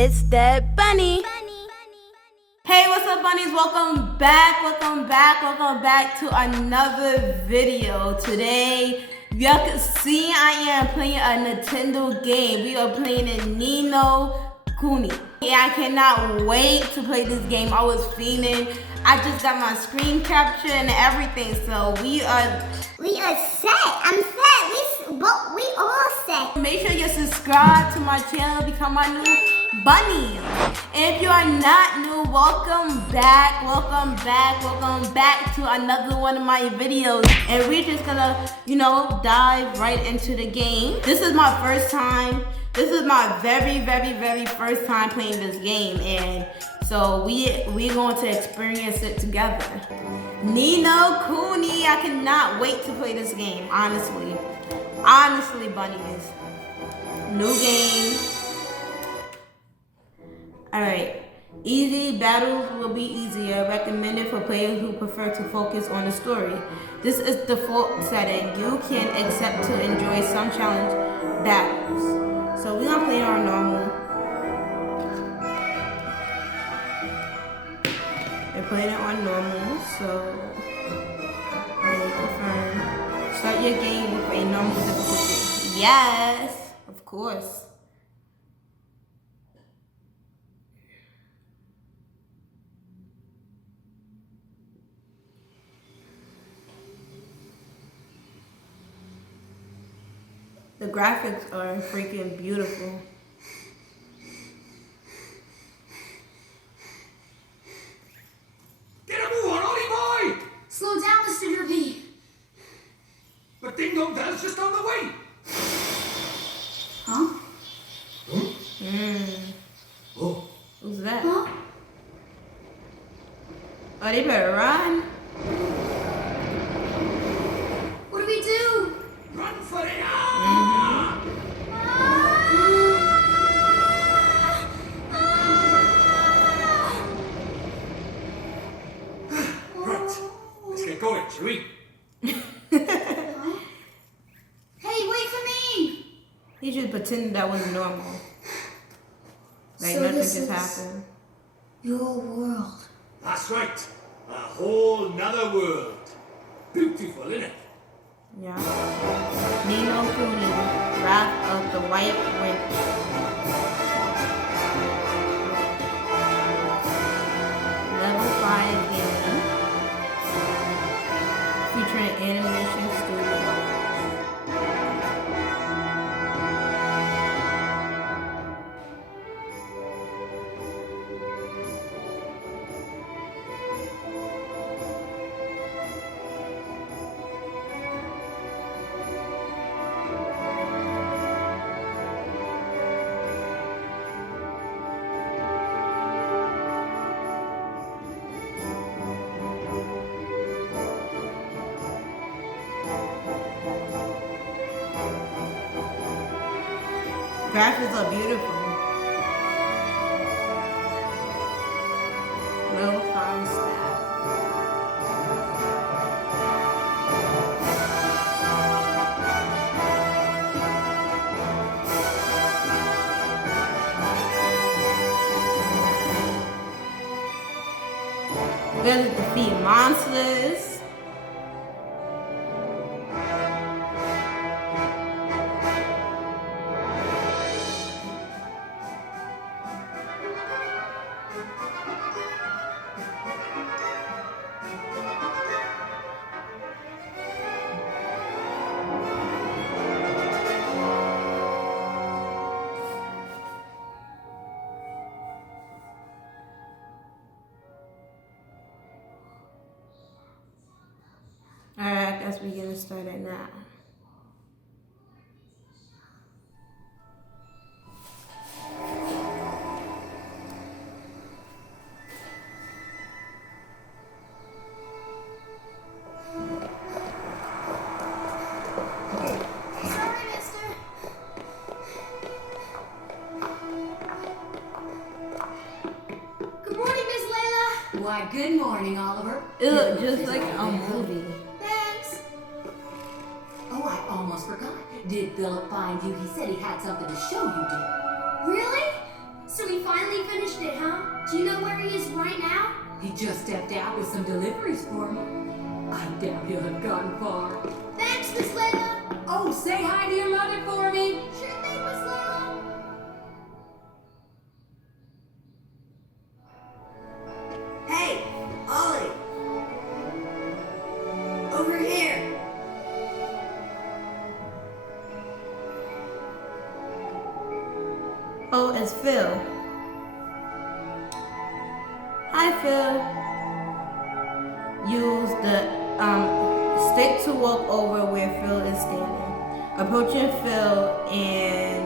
It's Debb Bunni. Hey, what's up, bunnies? Welcome back to another video. Today, y'all can see I am playing a Nintendo game. We are playing in Kuni. Yeah, I cannot wait to play this game. I was fiending. I just got my screen capture and everything, so we are set. I'm set. We all set. Make sure you subscribe to my channel, become my new bunny. And if you are not new, welcome back to another one of my videos. And we're just gonna, dive right into the game. This is my first time. This is my very first time playing this game, and so we're going to experience it together. Kuni, I cannot wait to play this game, honestly, bunnies. New game. Alright, easy battles will be easier, recommended for players who prefer to focus on the story. This is default setting. You can accept to enjoy some challenge battles. So we're gonna play our normal. We're playing it on normal, so confirm. Start your game with a normal difficulty. Yes, of course. The graphics are freaking beautiful. Get a move on, Ollie boy! Slow down, Mr. Derby. But Ding Dong Dell's just on the way. Huh? Oh. Who's that? Huh? Oh, they better run. What do we do? Run for it! Right. Let's get going, shall we? Hey, wait for me! He just pretended that was normal. Like So nothing this just is- happened. Your world. That's right. A whole nother world. Beautiful, innit? Yeah. Kuni, Wrath of the White Witch. Level 5 game. Featuring animation studio. Graphics are beautiful. Level 5 staff. We're gonna defeat monsters. Alright, I guess we're gonna start it now. Sorry, mister. Good morning, Miss Layla. Why, good morning, Oliver. It looked just like a movie. Thanks. Oh, I almost forgot. Did Philip find you? He said he had something to show you, dear. Really? So he finally Do you know where he is right now? He just stepped out with some deliveries for me. I doubt he'll have gotten far. Thanks, Miss Layla. Oh, say hi to your mother for me. Sure thing, Miss Layla. Hey, Ollie! Over here! Oh, it's Phil. Hi, Phil. Use the stick to walk over where Phil is standing. Approaching Phil and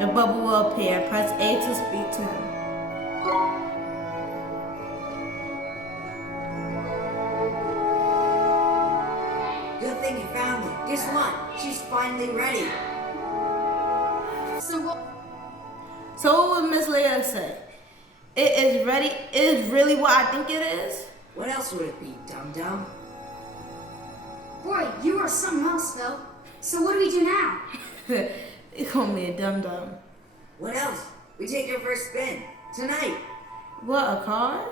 the bubble will appear. Press A to speak to him. Good thing you found me. Guess what? She's finally ready. So what? So what would Miss Leia say? It is ready. It is really what I think it is. What else would it be, dum-dum? Boy, you are something else, Phil. So what do we do now? They call me a dum dum. What else? We take your first spin. Tonight. What, a car?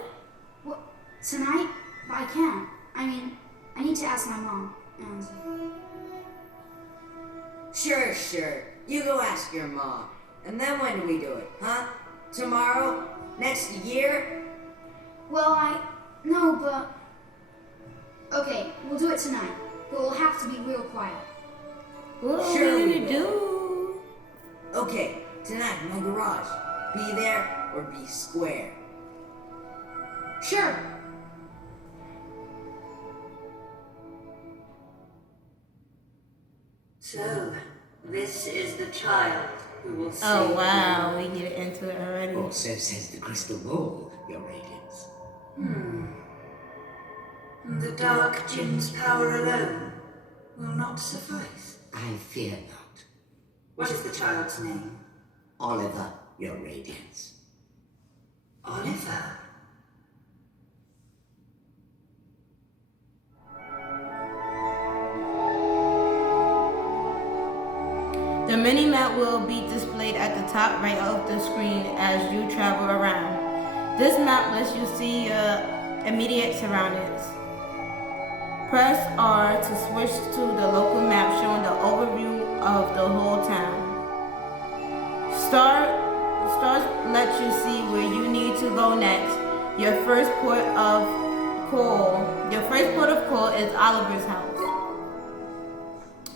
What? Tonight? I can't. I mean, I need to ask my mom. And Sure. You go ask your mom. And then when do we do it, huh? Tomorrow? Next year? well, no, but okay, we'll do it tonight. But we'll have to be real quiet. What Sure are we we gonna do? Okay, tonight in my garage. Be there or be square. Sure. So, this is the child who will save Oh you. wow, we get into it already. Or so says the crystal ball, Your Radiance. The dark Jin's power alone will not suffice. I fear not. What is the child's name? Oliver, Your Radiance. Oliver. The mini-map will be displayed at the top right of the screen as you travel around. This map lets you see your immediate surroundings. Press R to switch to the local map showing the overview of the whole town. Stars let you see where you need to go next. Your first port of call is Oliver's house.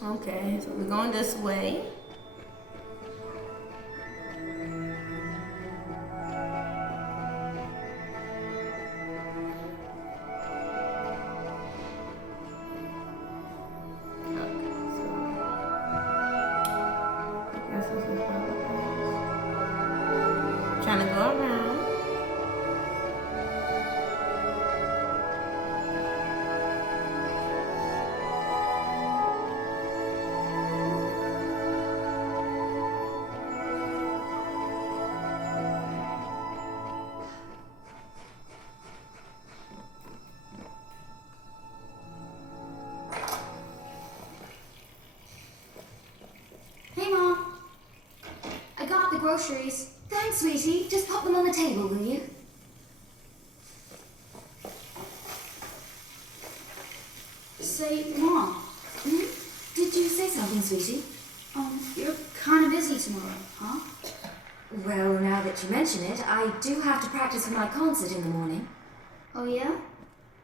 Okay, so we're going this way. Trying to go around. Hey, Mom. I got the groceries. Thanks, sweetie. Just pop them on the table, will you? Say, Mom. Did you say something, sweetie? You're kind of busy tomorrow, huh? Well, now that you mention it, I do have to practice for my concert in the morning. Oh, yeah?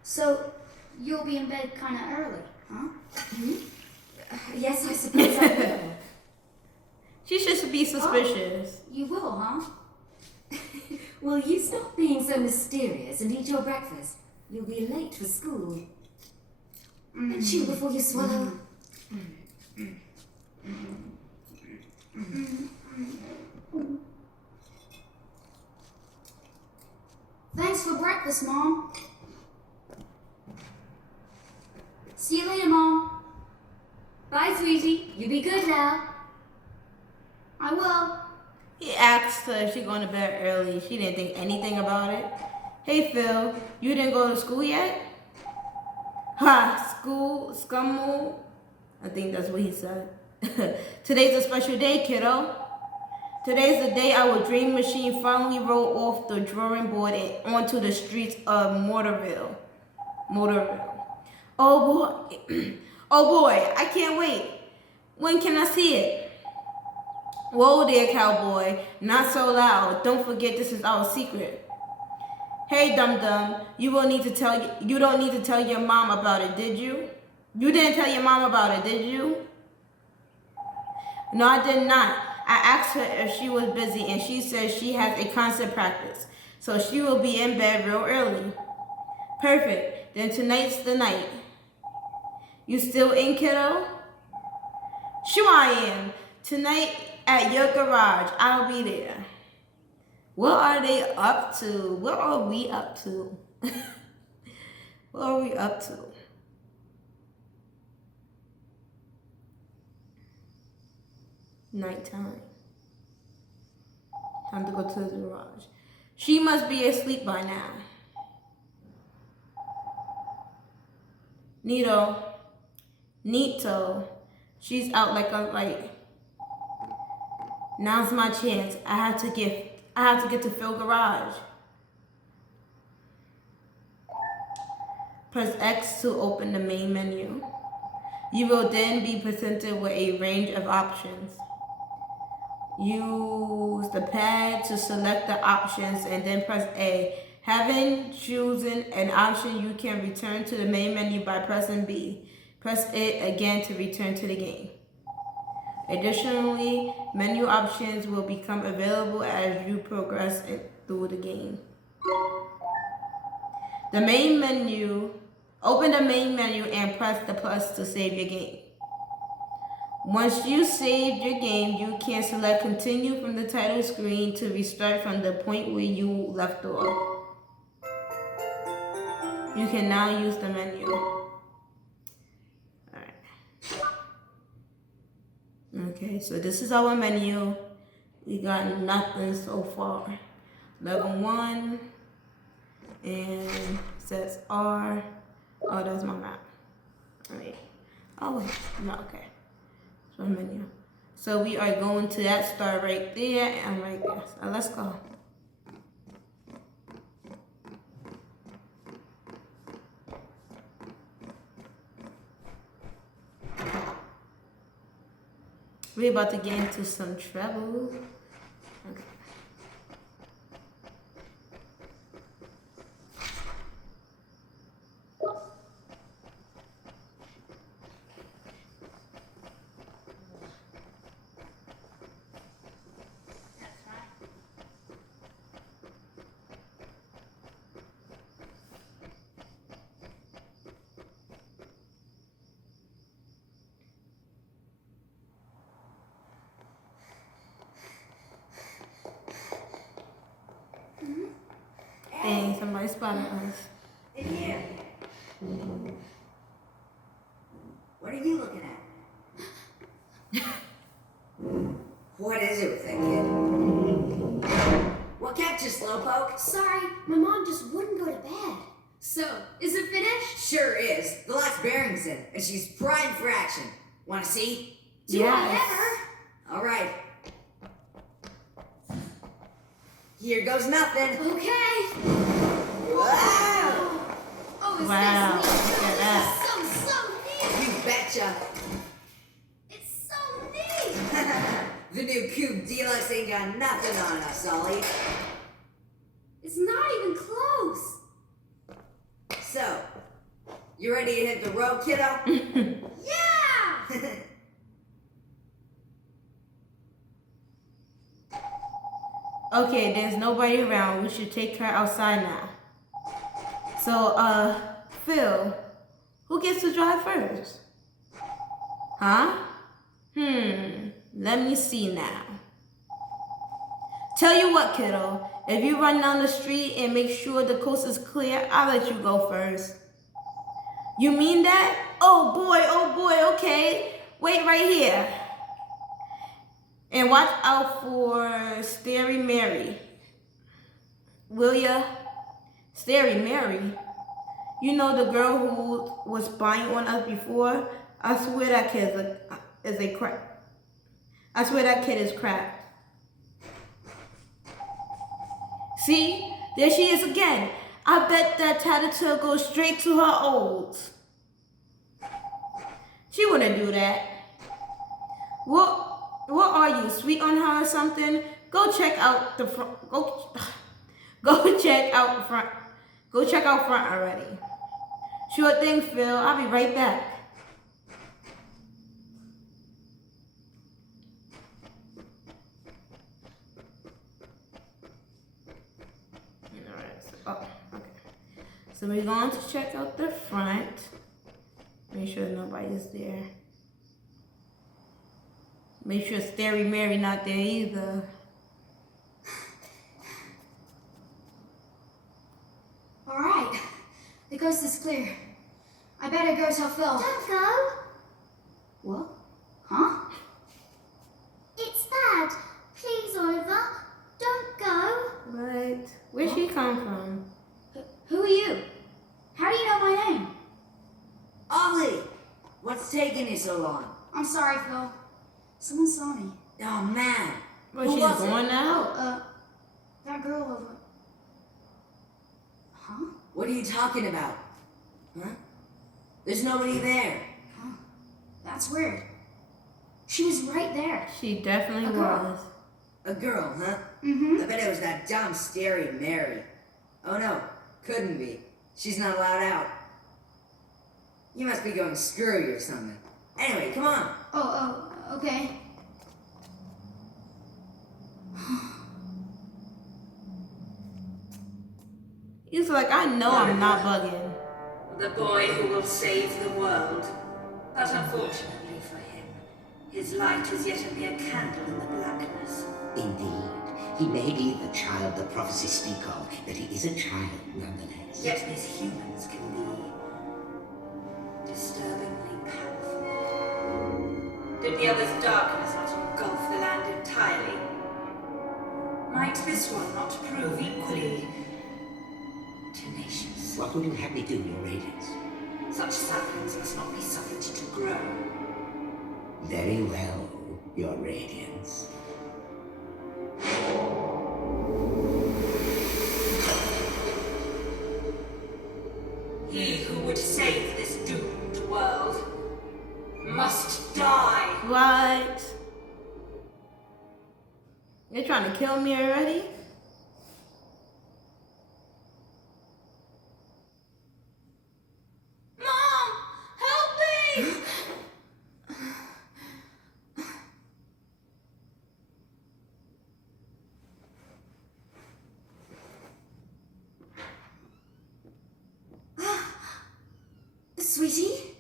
So, you'll be in bed kind of early, huh? Yes, I suppose I will. She should be suspicious. You will, huh? Will you stop being so mysterious and eat your breakfast? You'll be late for school. And chew before you swallow. Thanks for breakfast, Mom. See you later, Mom. Bye, sweetie. You be good now. I will. He asked her if she going to bed early. She didn't think anything about it. Hey Phil, you didn't go to school yet? Ha, school, scummo. I think that's what he said. Today's a special day, kiddo. Today's the day our dream machine finally rolled off the drawing board and onto the streets of Motorville. Oh boy, oh boy, I can't wait. When can I see it? Whoa there, cowboy, not so loud. Don't forget this is our secret. Hey, dum-dum, you don't need to tell your mom about it, did you? You didn't tell your mom about it, did you? No, I did not. I asked her if she was busy, and she said she has a concert practice, so she will be in bed real early. Perfect. Then tonight's the night. You still in, kiddo? Sure I am. Tonight at your garage. I'll be there. What are they up to? What are we up to? What are we up to? Nighttime. Time to go to the garage. She must be asleep by now. Neato. She's out like a light. Now's my chance. I have to get to Phil garage. Press X to open the main menu. You will then be presented with a range of options. Use the pad to select the options and then press A. Having chosen an option, you can return to the main menu by pressing B. Press it again to return to the game. Additionally, menu options will become available as you progress through the game. Open the main menu and press the plus to save your game. Once you save your game, you can select continue from the title screen to restart from the point where you left off. You can now use the menu. Alright. Okay, so this is our menu. We got nothing so far. Level 1 and it says R. Oh, that's my map. Alright. Oh wait, no, okay. So menu. So we are going to that star right there and right there. So let's go. We're about to get into some trouble. Okay. Dang, somebody spotted us. In here. What are you looking at? What is it with that kid? What kept you, Slowpoke? Sorry, my mom just wouldn't go to bed. So, is it finished? Sure is. The last bearing's in, and she's primed for action. Want to see? Do I ever? All right. Here goes nothing. Okay. Wow! Oh, is Wow, this look at that. so neat. You betcha. It's so neat. The new Cube Deluxe ain't got nothing on us, Ollie. It's not even close. So, you ready to hit the road, kiddo? Yeah! Okay, there's nobody around. We should take her outside now. So, Phil, who gets to drive first? Huh? Let me see now. Tell you what, kiddo. If you run down the street and make sure the coast is clear, I'll let you go first. You mean that? Oh boy, okay. Wait right here. And watch out for Starry Mary. Will ya? Starry Mary? You know the girl who was spying on us before? I swear that kid is a crap. I swear that kid is crap. See, there she is again. I bet that Tattletale goes straight to her olds. She wouldn't do that. What are you, sweet on her or something? Go check out the front. Go check out front. Go check out front already. Sure thing, Phil. I'll be right back. So we're going to check out the front. Make sure nobody's there. Make sure Scary Mary not there either. Alright, the coast is clear. I better go tell Phil. Don't go. What? Huh? It's bad. Please, Oliver, don't go. But where'd she come from? Who are you? How do you know my name? Ollie! What's taking you so long? I'm sorry, Phil. Someone saw me. Oh, man. Well, Who she's was it? going now? Oh, that girl over. Huh? What are you talking about? Huh? There's nobody there. Huh? That's weird. She was right there. She definitely A girl. was. A girl, huh? Mm-hmm. I bet it was that dumb, scary Mary. Oh, no. Couldn't be. She's not allowed out. You must be going screwy or something. Anyway, come on. Oh, okay. He's like, I know I'm not bugging. The boy who will save the world. But unfortunately for him, his light is yet a mere candle in the blackness. Indeed, he may be the child the prophecies speak of, but he is a child nonetheless. Yet these humans can be disturbingly powerful. Did the other's darkness not engulf the land entirely? Might this one not prove equally tenacious? What would you have me do, Your Radiance? Such saplings must not be suffered to grow. Very well, Your Radiance. He who would save this doomed world must die. What? You're trying to kill me already? Mom! Help me! Sweetie?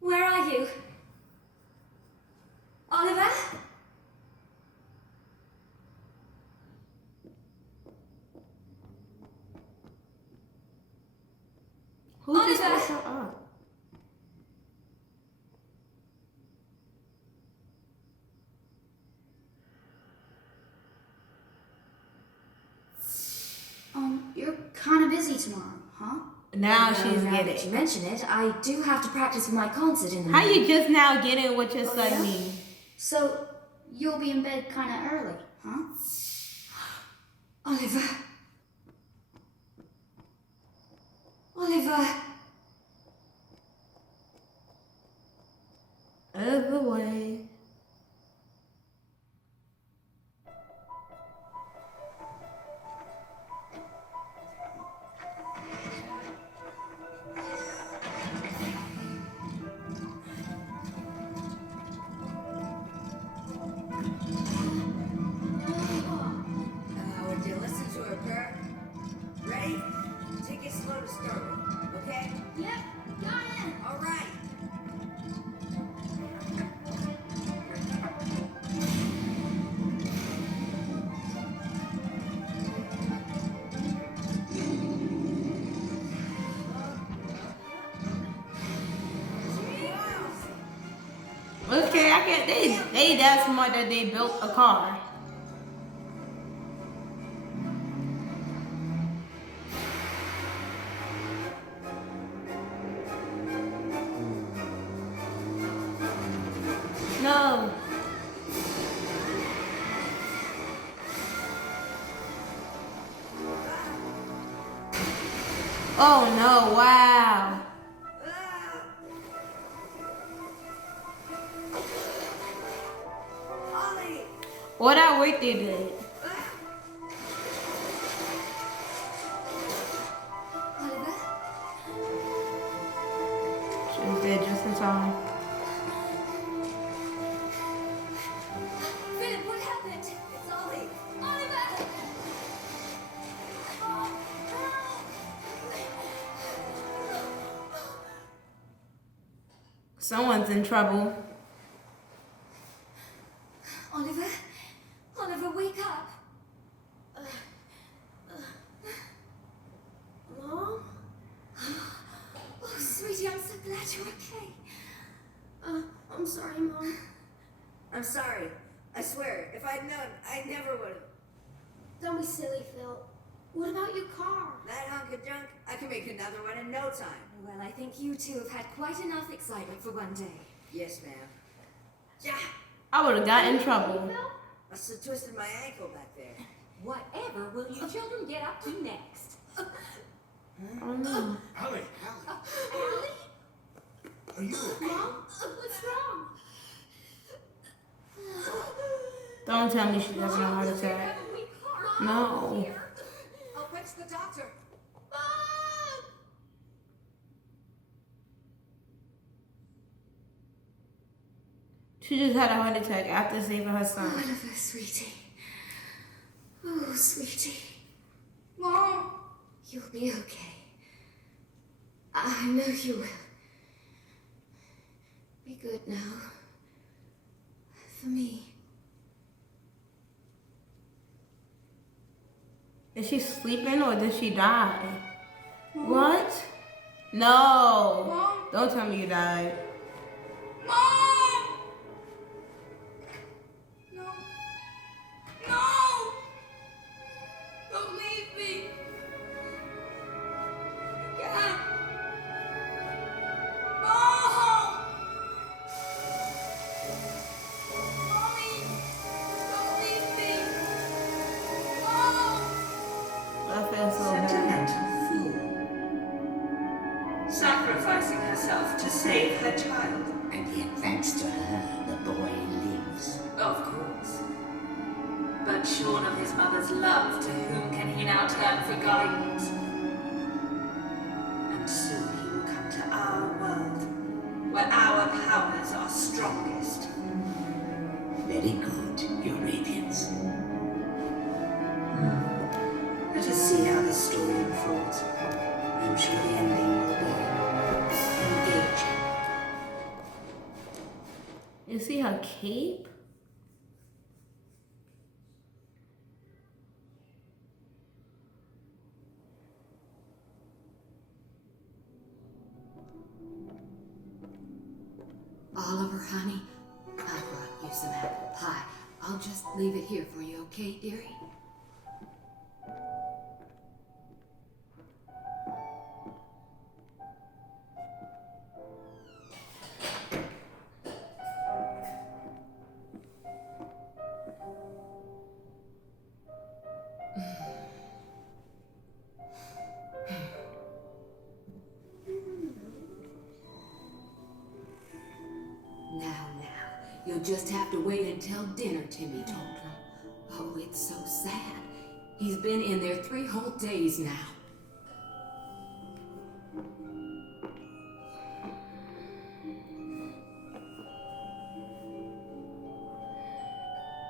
Where are you? Oliver? Who just Oliver! woke her up? You're kind of busy tomorrow, huh? Now Well, she's now that you getting. mention it, I do have to practice for my concert in the How morning. you just now getting what you're saying? So, you'll be in bed kind of early, huh? Oliver. Oliver. Out of the way. Would you listen to her, Kurt? Ready? Take it slow to start with, okay? Yep, got it. All right. Okay, I can't. They that smart that they built a car. No. Oh no, wow. Ollie! What that work they did. Oliver? She was dead just in time. Philip, what happened? It's Ollie! Oliver! Someone's in trouble. Oliver? Oliver, wake up! Mom? Oh, sweetie, I'm so glad you're okay. I'm sorry, Mom. I'm sorry. I swear, if I'd known, I never would have. Don't be silly, Phil. What about your car? That hunk of junk, I can make another one in no time. Well, I think you two have had quite enough excitement for one day. Yes, ma'am. Yeah! I would have got in trouble. Must have twisted my ankle back there. Whatever will you children get up to next? Oh no. Allie, are you okay? Mom? What's wrong? Don't tell me she's having a heart attack. No. I'll fetch the doctor. She just had a heart attack after saving her son. Oliver, sweetie. Oh, sweetie. Mom? You'll be okay. I know you will. Be good now. For me. Is she sleeping or did she die? What? No. Mom? Don't tell me you died. Mom! No. No! Don't leave me. You can't. Mom! Mommy! Don't leave me. Mom! I feel so bad. Sentimental fool. Sacrificing herself to save her child. And yet, thanks to her, the boy lives. Of course. But shorn of his mother's love, to whom can he now turn for guidance? And soon he will come to our world, where our powers are strongest. Very good, Your Radiance. Let us see how this story unfolds. I'm sure the ending will be engaging. You see her cape? Oliver, honey, I brought you some apple pie. I'll just leave it here for you, okay, dearie? You'll just have to wait until dinner, Timmy told him. Oh, it's so sad. He's been in there 3 whole days now.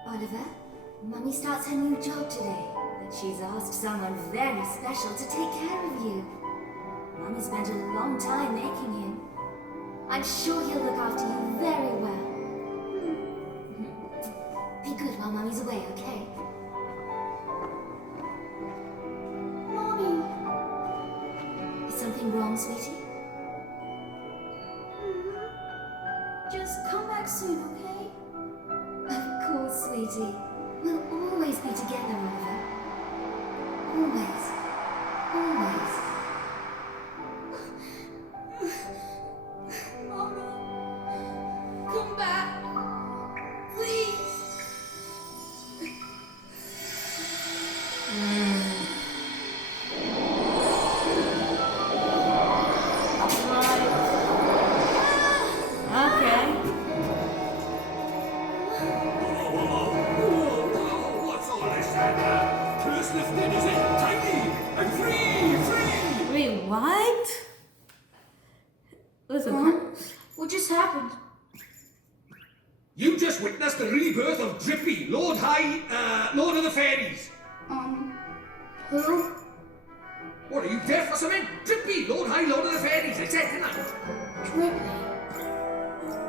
Oliver, Mummy starts her new job today, but she's asked someone very special to take care of you. Mummy spent a long time making him. I'm sure he'll look after you very well. Be good while Mummy's away, okay? Mommy! Is something wrong, sweetie? Just come back soon, okay? Of course, sweetie. We'll always be together, Oliver. Always. Always. Mommy! Come back! what? What's a curse? What just happened? You just witnessed the rebirth of Drippy, Lord of the Fairies. Who? What, are you deaf or something? Drippy, Lord of the Fairies, I said, didn't I? Drippy.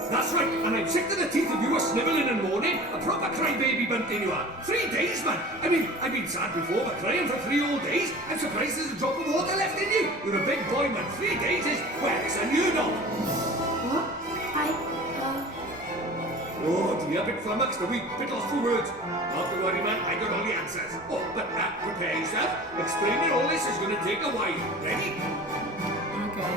That's right, and I'm sick to the teeth of you a snivelling and moaning. A proper crybaby bunting you are. 3 days, man. I mean, I've been sad before, but crying for 3 whole days? I'm surprised there's a drop of water left in you. You're a big boy, man. 3 days is, well, it's unheard of. What? Oh dear, bit flummoxed, a wee bit lost for words. Not to worry, man, I got all the answers. Oh, but prepare yourself. Explaining all this is going to take a while. Ready? Okay.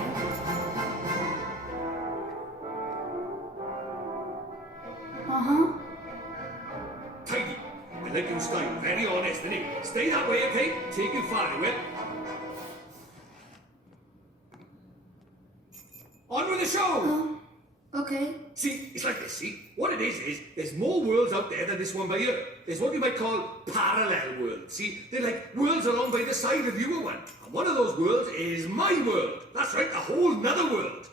Tidy. I like your style. Very honest, innit? Stay that way, okay? Take it far, you will. On with the show! Okay. See, it's like this, see? What it is there's more worlds out there than this one by here. There's what you might call parallel worlds, see? They're like worlds along by the side of your one. And one of those worlds is my world. That's right, a whole nother world.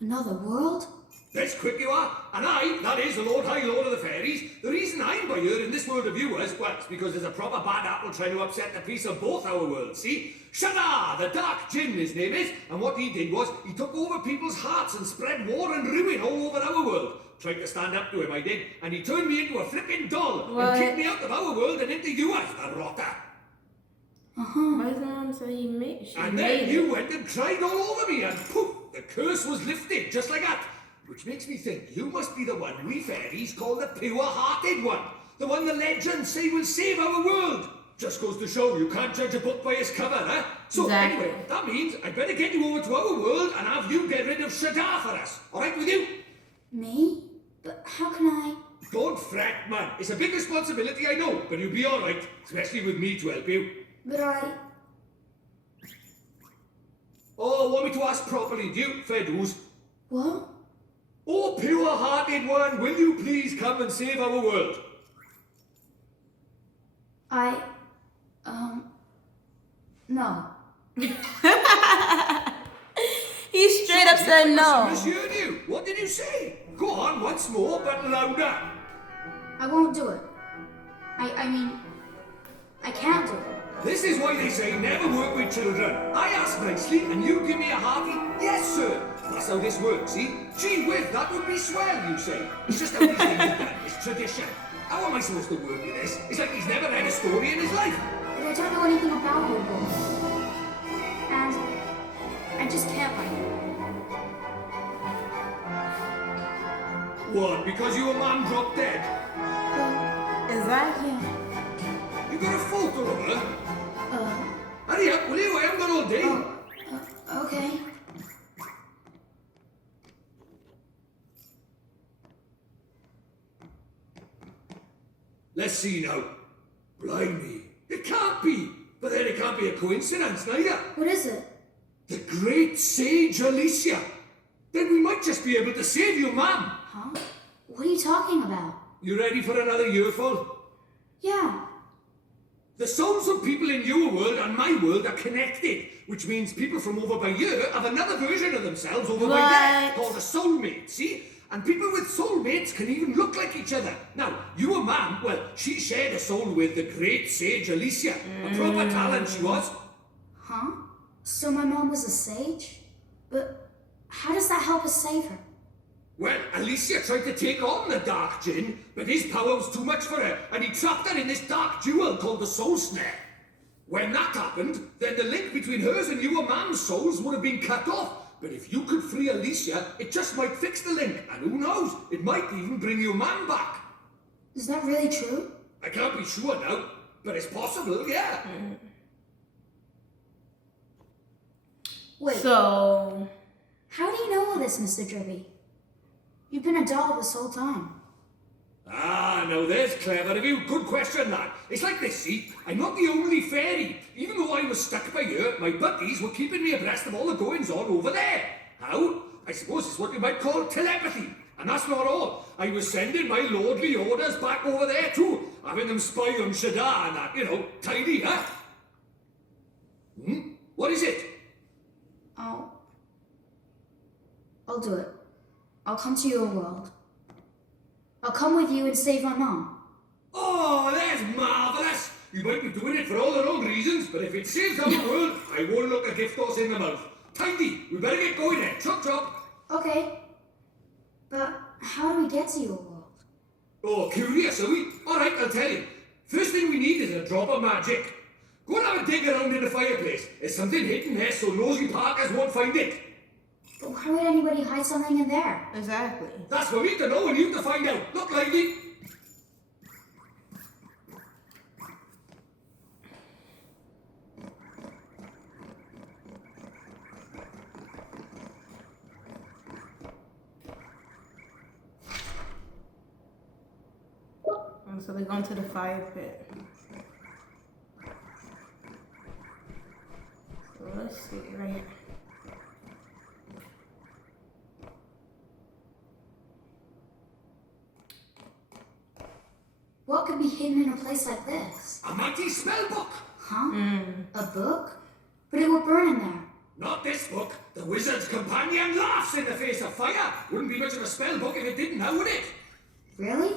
Another world? That's quick you are. And that is the Lord of the Fairies. The reason I'm by here in this world of yours, well, it's because there's a proper bad apple trying to upset the peace of both our worlds, see? Shada, the Dark Djinn, his name is, and what he did was, he took over people's hearts and spread war and ruin all over our world. Tried to stand up to him, I did, and he turned me into a flipping doll, and kicked me out of our world and into yours, the rotter. Why does mom say he made she And made then it? you went and cried all over me, and poof, the curse was lifted, just like that. Which makes me think you must be the one we fairies call the pure-hearted one. The one the legends say will save our world. Just goes to show you can't judge a book by its cover, huh? So Exactly. anyway, that means I better get you over to our world and have you get rid of Shada for us. Alright with you? Me? But how can I? Don't fret, man. It's a big responsibility, I know, but you'll be alright, especially with me to help you. But Oh, want me to ask properly, do you? Fair dues. What? Oh, pure-hearted one, will you please come and save our world? No. He straight up said I no. misheard you. What did you say? Go on once more, but louder. I won't do it. I mean, I can't do it. This is why they say never work with children. I ask nicely, and you give me a hearty yes, sir. That's how this works, see? Gee whiz, that would be swell, you say. It's just how these things are done. It's tradition. How am I supposed to work with this? It's like he's never read a story in his life. But I don't know anything about your book. And I just can't right now. What, because your man dropped dead? Exactly. You got a photo of her? Hurry up, will you? I haven't got all day. Okay. Let's see now. Blimey. It can't be. But then it can't be a coincidence, neither. What is it? The great sage Alicia. Then we might just be able to save you, ma'am. Huh? What are you talking about? You ready for another earful? Yeah. The souls of people in your world and my world are connected, which means people from over by here have another version of themselves over by there, called a soulmate, see? And people with soulmates can even look like each other. Now, your mum, well, she shared a soul with the great sage Alicia. A proper talent she was. Huh? So my mom was a sage? But how does that help us save her? Well, Alicia tried to take on the Dark Djinn, but his power was too much for her, and he trapped her in this dark jewel called the Soul Snare. When that happened, then the link between hers and your man's souls would have been cut off. But if you could free Alicia, it just might fix the link, and who knows, it might even bring your man back. Is that really true? I can't be sure now, but it's possible, yeah. Wait, So, how do you know all this, Mr. Drippy? You've been a doll this whole time. Ah, now there's clever of you. Good question, lad. It's like this, see? I'm not the only fairy. Even though I was stuck by here, my buddies were keeping me abreast of all the goings-on over there. How? I suppose it's what you might call telepathy. And that's not all. I was sending my lordly orders back over there too, having them spy on Shada and that, tidy, huh? What is it? I'll do it. I'll come to your world. I'll come with you and save my mom. Oh, that's marvellous! You might be doing it for all the wrong reasons, but if it saves our world, I won't look a gift horse in the mouth. Tidy, we better get going then. Chop chop! Okay. But how do we get to your world? Oh, curious, are we? Alright, I'll tell you. First thing we need is a drop of magic. Go and have a dig around in the fireplace. There's something hidden there so nosy Parkers won't find it. But why would anybody hide something in there? Exactly. That's for me to know and you to find out. Look lively. So they're going to the fire pit. So let's see right here. What could be hidden in a place like this? A mighty spell book. Huh? A book? But it would burn in there. Not this book. The wizard's companion laughs in the face of fire. Wouldn't be much of a spell book if it didn't, now would it? Really?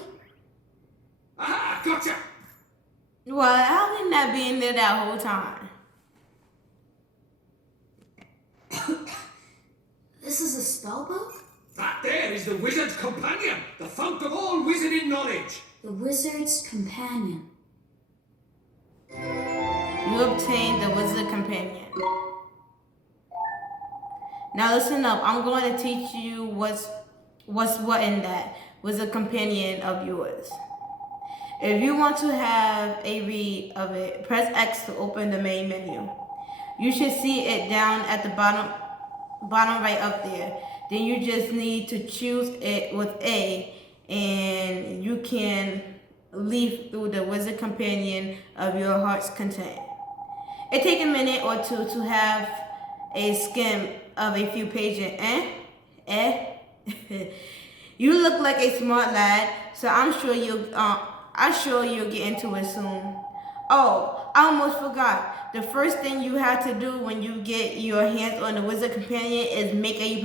Aha, gotcha. Well, how can that be in there that whole time? This is a spell book? That there is the wizard's companion, the fount of all wizarding knowledge. The wizard's companion. You obtained the wizard companion. Now listen up. I'm going to teach you what's what in that wizard companion of yours. If you want to have a read of it, press X to open the main menu. You should see it down at the bottom right up there. Then you just need to choose it with A, and you can leaf through the wizard companion of your heart's content. It takes a minute or two to have a skim of a few pages. You look like a smart lad, so I'm sure you'll get into it soon. Oh, I almost forgot. The first thing you have to do when you get your hands on the wizard companion is make a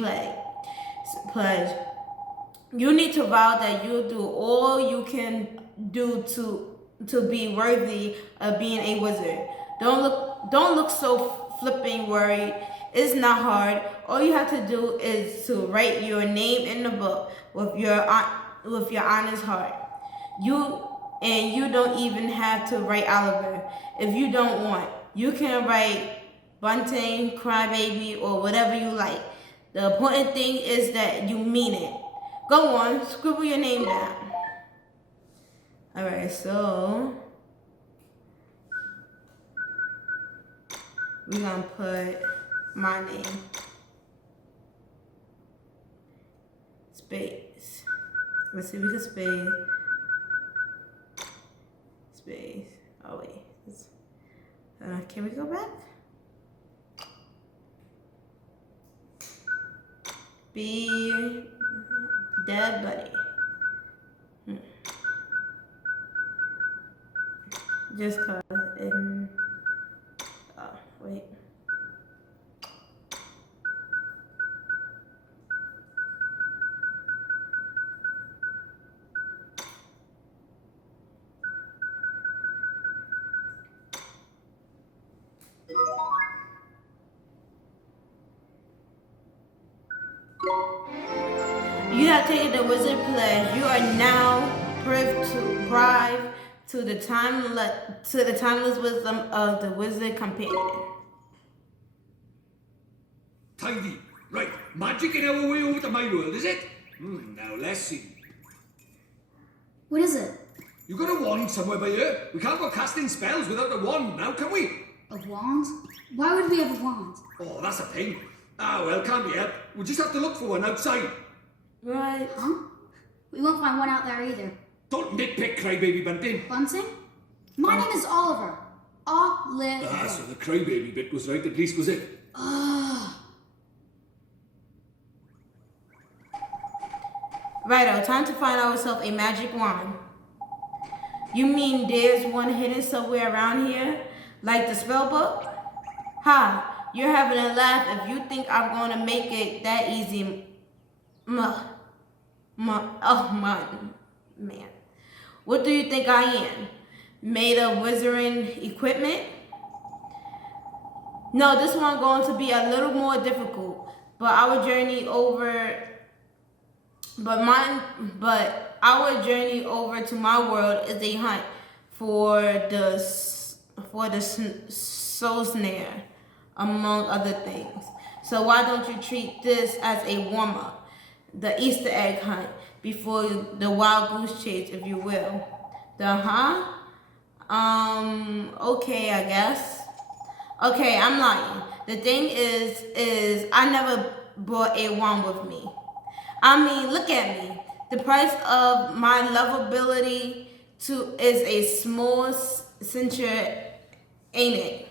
pledge. You need to vow that you'll do all you can do to be worthy of being a wizard. Don't look so flipping worried. It's not hard. All you have to do is to write your name in the book with your honest heart. You don't even have to write Oliver if you don't want. You can write Bunting, Crybaby, or whatever you like. The important thing is that you mean it. Go on, scribble your name down. Alright, so we're gonna put my name. Space. Let's see if we can space. Oh wait. Can we go back? Be Debb Bunni. Just cause wait. You have taken the wizard pledge. You are now privy to the timeless wisdom of the wizard companion. Tidy. Right, magic in our way over to my world, is it? Now let's see. What is it? You got a wand somewhere by here? We can't go casting spells without a wand now, can we? A wand? Why would we have a wand? Oh, that's a pain. Ah, well, can't be helped. We'll just have to look for one outside. Right. Huh? We won't find one out there either. Don't nitpick, Crybaby Bunting. Bunting? My name is Oliver. Oliver. Ah, so the Crybaby bit was right, at least was it? Righto, time to find ourselves a magic wand. You mean there's one hidden somewhere around here? Like the spell book? Ha! You're having a laugh if you think I'm going to make it that easy, Man. What do you think I am? Made of wizarding equipment? No, this one going to be a little more difficult. But our journey over to my world is a hunt for the soul snare, among other things. So why don't you treat this as a warm-up, the Easter egg hunt before the wild goose chase, if you will. Okay, I guess. Okay, I'm lying. The thing is I never brought a wand with me. I mean, look at me. The price of my lovability is a small censure, ain't it?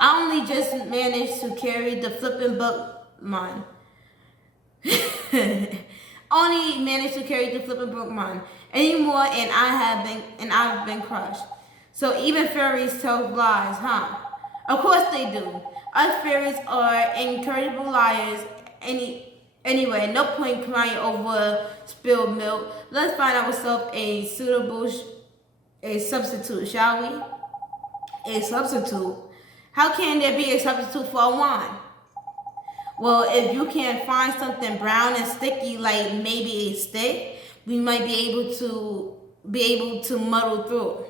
I only just managed to carry the flipping Bookman. Only managed to carry the flipping Bookman anymore, and I've been crushed. So even fairies tell lies, huh? Of course they do. Us fairies are incredible liars. Anyway, no point crying over spilled milk. Let's find ourselves a substitute, shall we? A substitute? How can there be a substitute for a wand? Well, if you can find something brown and sticky, like maybe a stick, we might be able to muddle through.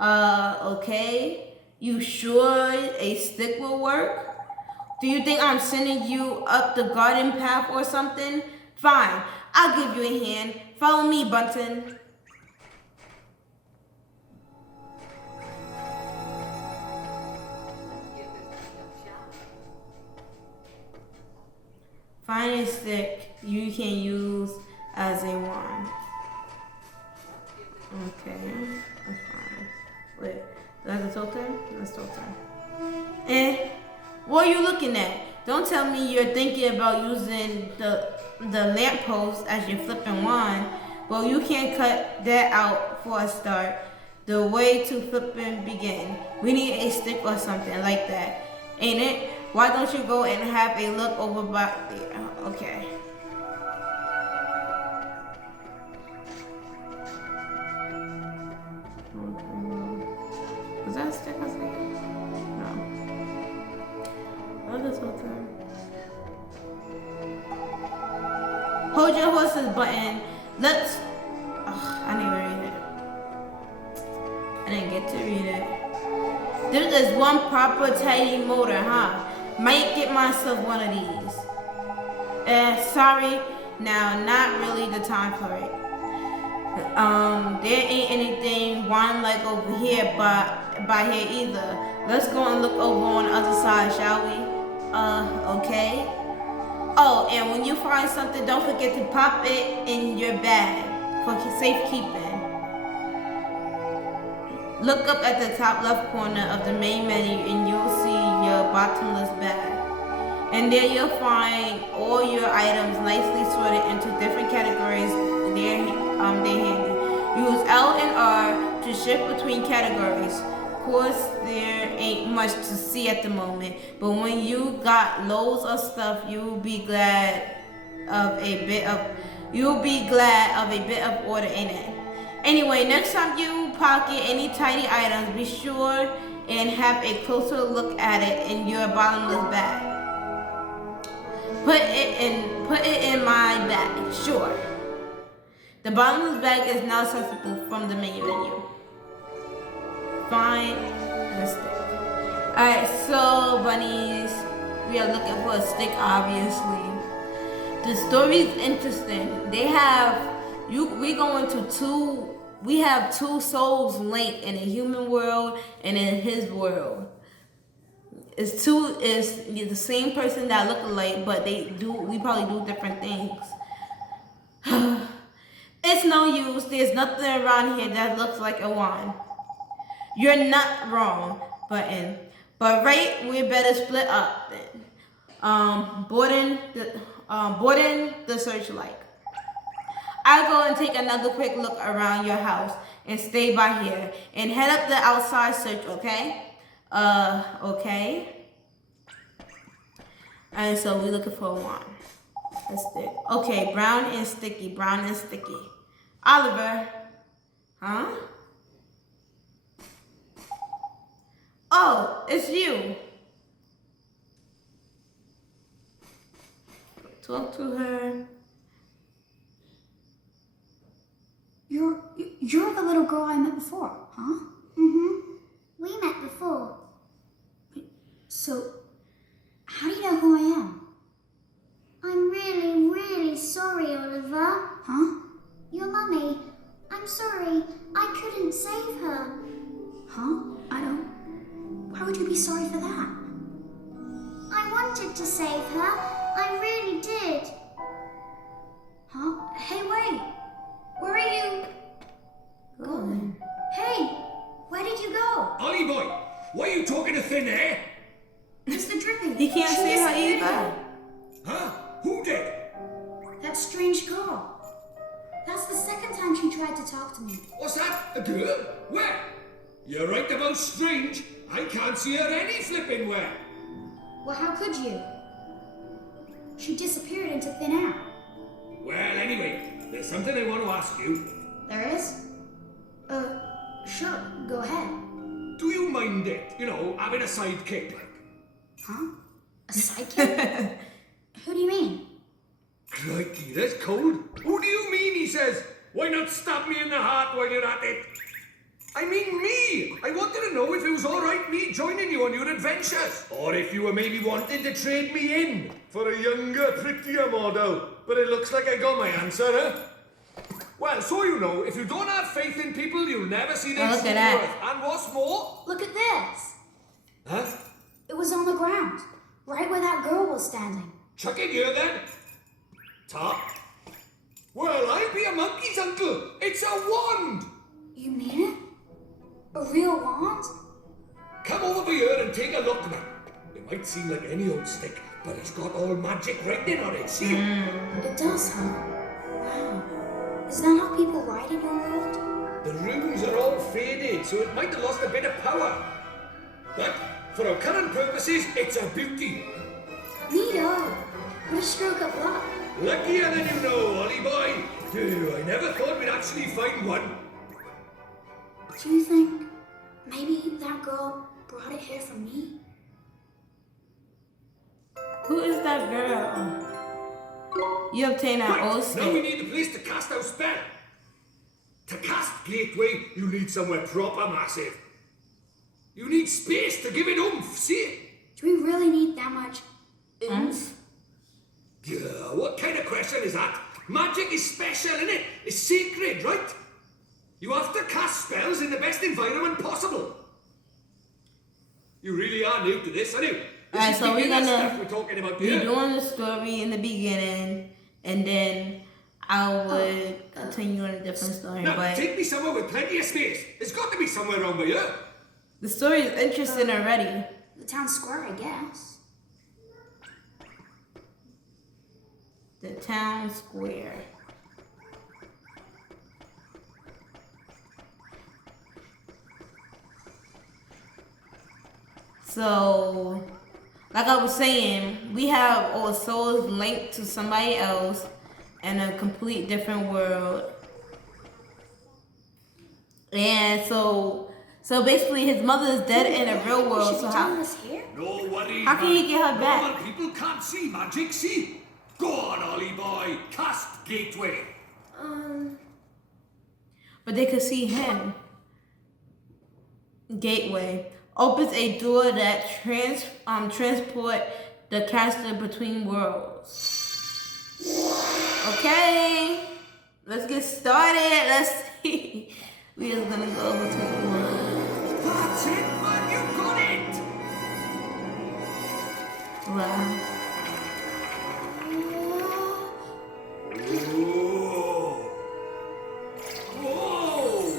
Okay. You sure a stick will work? Do you think I'm sending you up the garden path or something? Fine, I'll give you a hand. Follow me, Bunton. Find a stick you can use as a wand. Okay, that's fine. Wait, that's a totem? That's a totem. What are you looking at? Don't tell me you're thinking about using the lamppost as your flipping wand. Well, you can't cut that out for a start. The way to flipping begin. We need a stick or something like that, ain't it? Why don't you go and have a look over back there? Okay. Was that a stick I was thinking? No. What is whole time? Hold your horses button. Let's. I didn't read it. I didn't get to read it. This is one proper tidy motor, huh? Might get myself one of these. Sorry. Now, not really the time for it. There ain't anything wine-like over here by here either. Let's go and look over on the other side, shall we? Okay. Oh, and when you find something, don't forget to pop it in your bag for safekeeping. Look up at the top left corner of the main menu and you'll see your bottomless bag. And there you'll find all your items nicely sorted into different categories. They're handy. Use L and R to shift between categories. Of course, there ain't much to see at the moment, but when you got loads of stuff, you'll be glad of a bit of order in it. Anyway, next time you pocket any tidy items, be sure and have a closer look at it in your bottomless bag. Put it in my bag, sure. The bottomless bag is now accessible from the main menu. Find the stick. Alright, so bunnies, we are looking for a stick, obviously. The story is interesting. We have two souls linked in a human world and in his world. It's the same person that look alike, but we probably do different things. It's no use. There's nothing around here that looks like a wand. You're not wrong, Button. But right, we better split up then. Boarding the searchlight. I'll go and take another quick look around your house and stay by here and head up the outside search, okay? Okay. Alright, so we're looking for one. That's thick. Okay, brown and sticky. Brown and sticky. Oliver. Huh? Oh, it's you. Talk to her. You're the little girl I met before, huh? Mm-hmm. We met before. So, how do you know who I am? I'm really, really sorry, Oliver. Huh? Your mummy. I'm sorry. I couldn't save her. Huh? I don't... Why would you be sorry for that? I wanted to save her. I really did. Huh? Hey, wait! Where are you? Going. Hey! Where did you go? Ollie boy, why are you talking to thin air? Mr. Dripping. He can't she see her disappeared either. again. Huh? Who did? That strange girl. That's the second time she tried to talk to me. What's that? A girl? Where? You're right about strange. I can't see her any flipping where. Well, how could you? She disappeared into thin air. Well, anyway, there's something I want to ask you. There is? Sure, go ahead. Do you mind it? You know, having a sidekick like? Huh? A sidekick? Who do you mean? Crikey, that's cold. Who do you mean, he says? Why not stab me in the heart while you're at it? I mean me! I wanted to know if it was alright me joining you on your adventures. Or if you were maybe wanting to trade me in for a younger, prettier model. But it looks like I got my answer, huh? Well, so you know, if you don't have faith in people, you'll never see their Oh, look true at that. worth. And what's more... Look at this. Huh? It was on the ground, right where that girl was standing. Chuck it here then. Top. Well, I'll be a monkey's uncle. It's a wand. You mean it? A real wand? Come over here and take a look, man. It might seem like any old stick, but it's got all magic written on it, see? It does, huh? Wow. Is that how people ride in your world? The runes are all faded, so it might have lost a bit of power. But for our current purposes, it's a beauty. Neato. What a stroke of luck. Luckier than you know, Ollie boy. I never thought we'd actually find one. Do you think maybe that girl brought it here for me? Who is that girl? You obtain an old Right, now we stick. need a place to cast our spell. To cast Gateway, you need somewhere proper massive. You need space to give it oomph, see? Do we really need that much oomph? Yeah, what kind of question is that? Magic is special, innit? It's sacred, right? You have to cast spells in the best environment possible. You really are new to this, aren't you? Alright, so we're stuff gonna we're talking about be here. doing the story in the beginning, and then I would continue on a different story. Now, But take me somewhere with plenty of space. There's got to be somewhere around by here. the story is interesting already. The town square, I guess. The town square. So, like I was saying, we have our souls linked to somebody else in a complete different world. And so basically his mother is dead in the real world. So Doing how this here? No worries, How can man. you get her back? Normal people can't see magic, see? Go on, Ollie boy. Cast Gateway. but they could see him. Gateway opens a door that transport the caster between worlds. Okay, let's get started. Let's see. We just gonna go between worlds. That's it, man. You got it. Wow. Whoa. Whoa.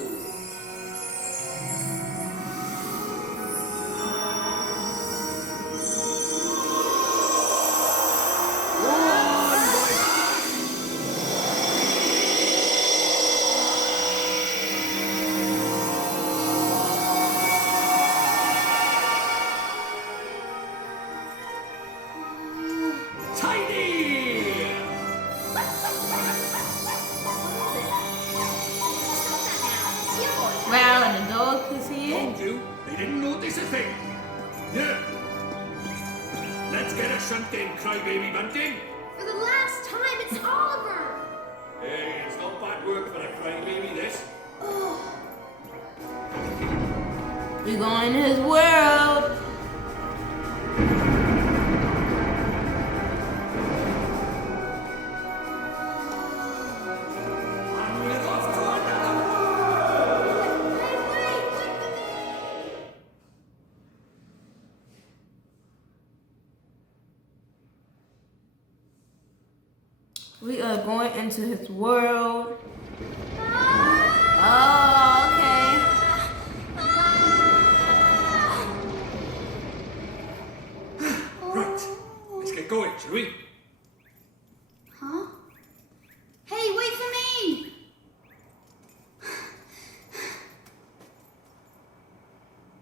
Tidy! Wow, and the dog can see it. Told you, they didn't notice a thing. Here. Let's get a shunt in, crybaby bunting. For the last time, it's Oliver! Hey, it's not bad work for a crybaby, this. We go in his world. And we're off to another world. We are going into his world. Oh, okay. Right, let's get going, shall we? Huh? Hey, wait for me!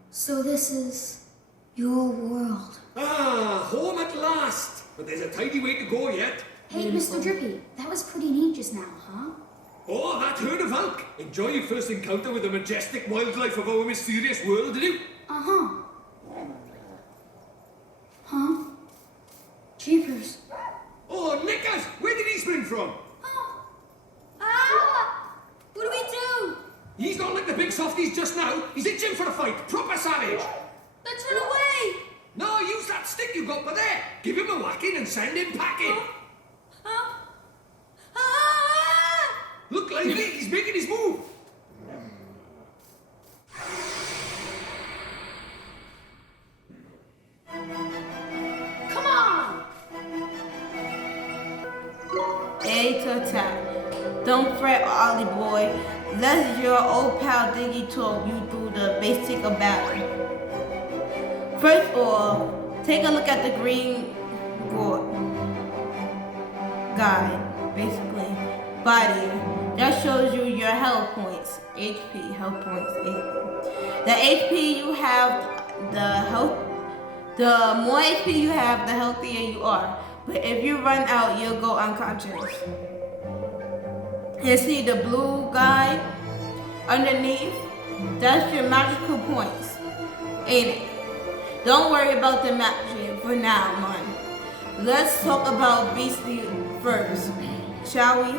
So this is your world. Ah, home at last. But there's a tidy way to go yet. Hey, Mr. Drippy, that was pretty neat just now, huh? Oh, that herd of Hulk. Enjoy your first encounter with the majestic wildlife of our mysterious world, did you? Uh-huh. Huh? Jeepers. Oh, Nickers, where did he spring from? Oh. Ah! What do we do? He's not like the big softies just now. He's itching for a fight. Proper savage. Let's run away! No, use that stick you got by there. Give him a whacking and send him packing. Huh? Ah! Look lively, he's making his move. Come on! A to attack. Don't fret, Ollie boy. Let your old pal Diggy talk you through the basic of battle. First of all, take a look at the green guide, basically. Body. That shows you your health points. HP, health points. The HP you have, the more HP you have, the healthier you are. But if you run out, you'll go unconscious. You see the blue guy underneath? That's your magical points, ain't it? Don't worry about the magic for now, man. Let's talk about Beastly first, shall we?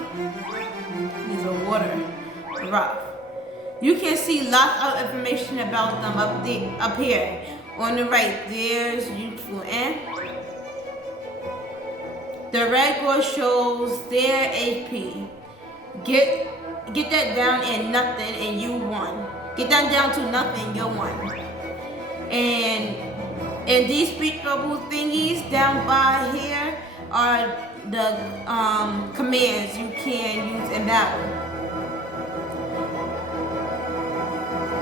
These are water, rock. You can see lots of information about them up here. On the right, there's useful and the red girl shows their AP. Get that down in nothing and you won. Get that down to nothing, you won. And these speed bubble thingies down by here are the commands you can use in battle.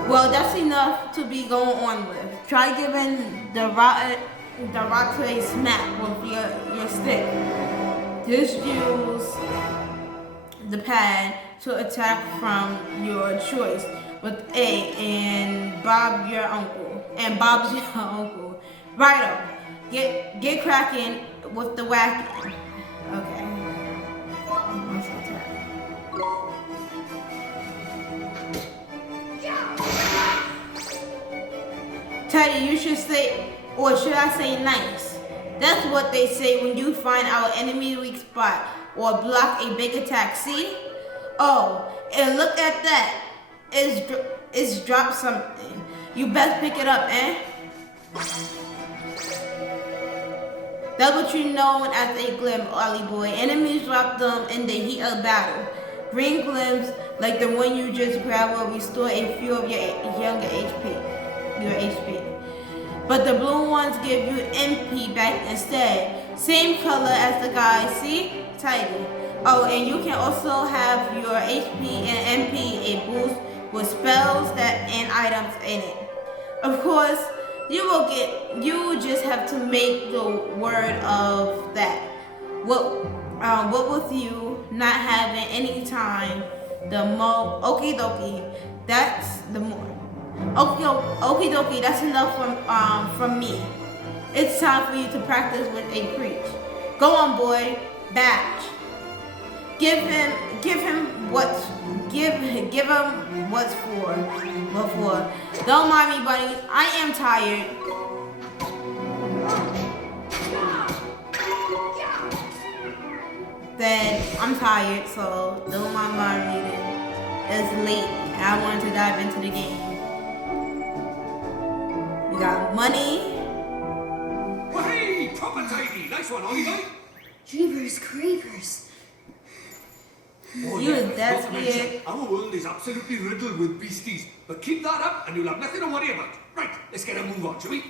Well, that's enough to be going on with. Try giving the rock a smack with your stick. Just use the pad to attack from your choice with A and Bob's your uncle. Right up. Get cracking with the whacking. Okay. Let's attack. Teddy, you should say, or should I say nice? That's what they say when you find our enemy weak spot or block a big attack, see? Oh, and look at that. It's dropped something. You best pick it up, eh? That's what you know as a glim, Ollie boy. Enemies drop them in the heat of battle. Green glims, like the one you just grabbed, will restore a few of your younger HP. But the blue ones give you MP back instead. Same color as the guy, see? Tidy. Oh, and you can also have your HP and MP a boost with spells and items in it. Of course, you just have to make the word of that. What with you not having any time, the more okie dokie, that's the more. Okie dokie, that's enough from me. It's time for you to practice with a preach. Go on, boy. Badge. Give him what's for. What for? Don't mind me, buddy. I am tired. Then I'm tired, so don't mind my reading. It's late, and I wanted to dive into the game. We got money. Well, hey, proper tidy. Nice one, Ollie. Jeepers creepers. Oh, You yeah, was that not to mention, scared. our world is absolutely riddled with beasties. But keep that up and you'll have nothing to worry about. Right, let's get a move on, shall we?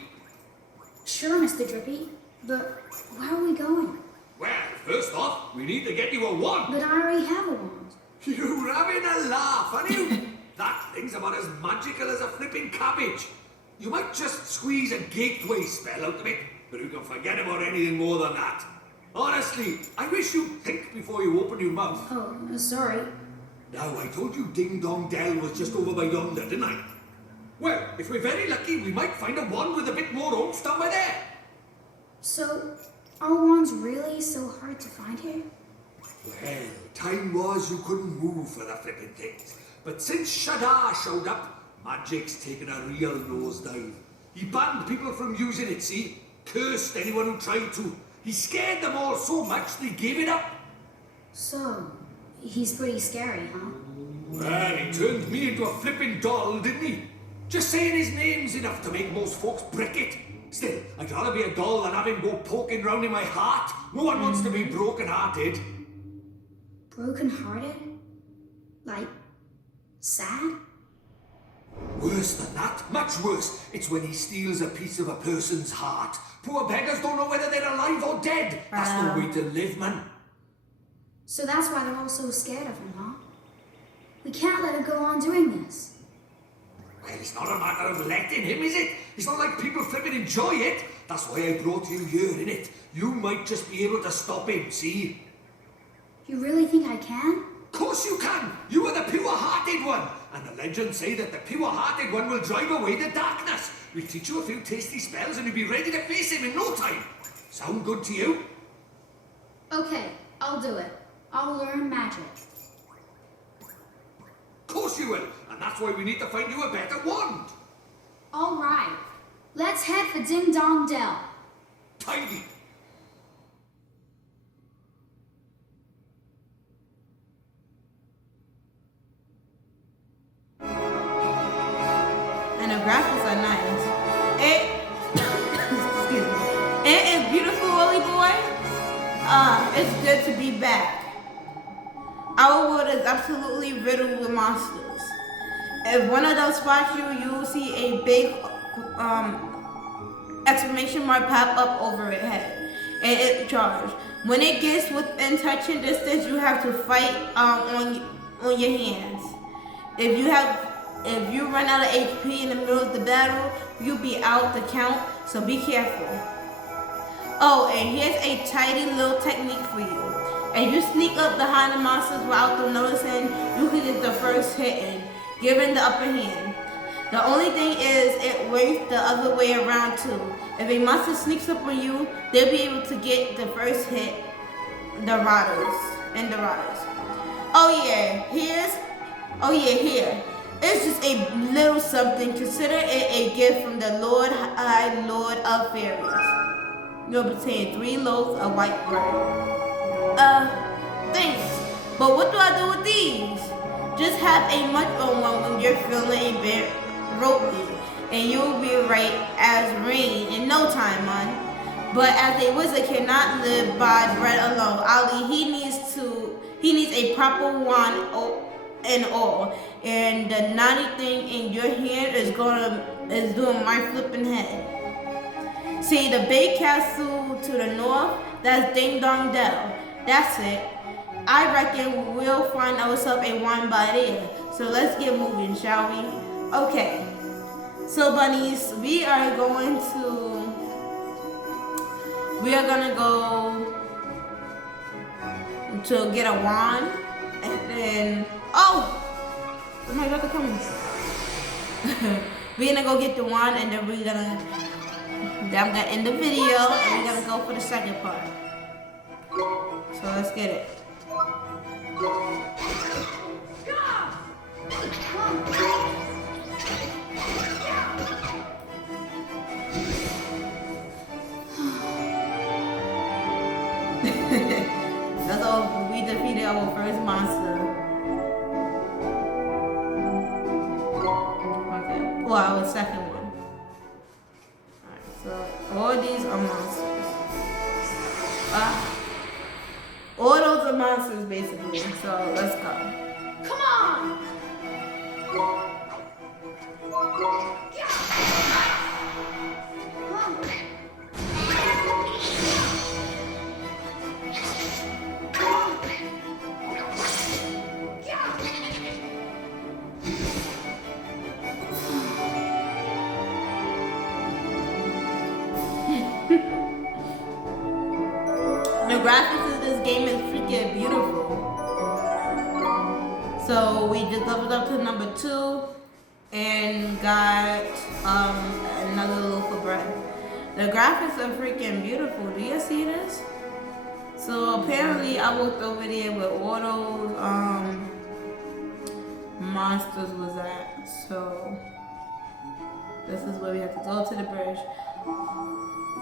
Sure, Mr. Drippy, but where are we going? Well, first off, we need to get you a wand. But I already have a wand. You're having a laugh, aren't you? That thing's about as magical as a flipping cabbage. You might just squeeze a gateway spell out of it, but you can forget about anything more than that. Honestly, I wish you'd think before you open your mouth. Oh, sorry. Now, I told you Ding Dong Dell was just over by yonder, didn't I? Well, if we're very lucky, we might find a wand with a bit more oomph down by there. So, are wands really so hard to find here? Well, time was you couldn't move for the flipping things. But since Shadar showed up, magic's taken a real nosedive. He banned people from using it, see? Cursed anyone who tried to. He scared them all so much they gave it up. So, he's pretty scary, huh? Well, he turned me into a flipping doll, didn't he? Just saying his name's enough to make most folks brick it. Still, I'd rather be a doll than have him go poking round in my heart. No one wants to be broken-hearted. Broken-hearted? Like, sad? Worse than that, much worse. It's when he steals a piece of a person's heart. Poor beggars don't know whether they're alive or dead. That's no way to live, man. So that's why they're all so scared of him, huh? We can't let him go on doing this. Well, it's not a matter of letting him, is it? It's not like people flipping enjoy it. That's why I brought you here, innit? You might just be able to stop him, see? You really think I can? Of course you can! You are the pure-hearted one! And the legends say that the pure-hearted one will drive away the darkness. We'll teach you a few tasty spells and you'll be ready to face him in no time. Sound good to you? Okay, I'll do it. I'll learn magic. Of course you will, and that's why we need to find you a better wand. All right, let's head for Ding Dong Dell. Tidy. And the graphics are nice. Excuse me. It is beautiful, Willy boy. It's good to be back. Our world is absolutely riddled with monsters. If one of those spots you, you'll see a big exclamation mark pop up over its head, and it charges. When it gets within touching distance, you have to fight on your hands. If you run out of HP in the middle of the battle, you'll be out the count, so be careful. Oh, and here's a tidy little technique for you. If you sneak up behind the monsters without them noticing, you can get the first hit in, giving the upper hand. The only thing is, it works the other way around too. If a monster sneaks up on you, they'll be able to get the first hit, the rotters. Here. It's just a little something. Consider it a gift from the Lord High Lord of Fairies. You'll obtain 3 loaves of white bread. Thanks. But what do I do with these? Just have a munch on one when you're feeling a bit ropey, and you'll be right as rain in no time, man. But as a wizard cannot live by bread alone, Ali, he needs a proper wand and all. And the naughty thing in your hand is doing my flipping head. See the big castle to the north? That's Ding Dong Dell. That's it. I reckon we'll find ourselves a wand by there. So let's get moving, shall we? Okay. So bunnies, we are gonna go to get a wand, and then my brother coming. We're gonna go get the wand, and then I'm gonna end the video, and we're gonna go for the second part. So let's get it. That's all. We defeated our first monster. Okay. Well, our second one. Alright, so all these are monsters. All those are monsters basically. So let's go. Come on! The graphics of this game is freaking beautiful. So we just leveled up to number 2 and got another loaf of bread. The graphics are freaking beautiful. Do you see this? So apparently I walked over there where all those monsters was at. So this is where we have to go to the bridge.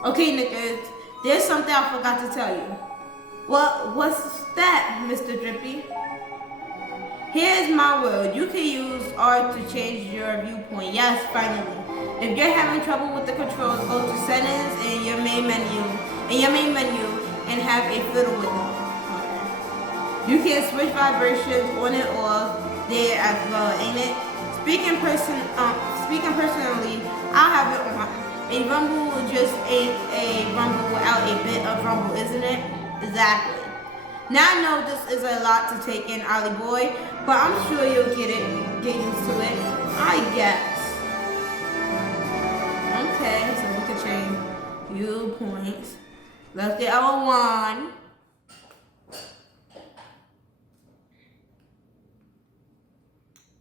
Okay, niggas, there's something I forgot to tell you. What's that, Mr. Drippy? Here's my word. You can use art to change your viewpoint. Yes, finally. If you're having trouble with the controls, go to settings in your main menu. And have a fiddle with them. Okay. You can switch vibrations on and off there as well, ain't it? Speaking personally, I'll have it on. A rumble just ain't a rumble without a bit of rumble, isn't it? Exactly. Now I know this is a lot to take in, Ollie boy, but I'm sure you'll get used to it. I guess. Okay, so we can change viewpoints. Let's get our wand.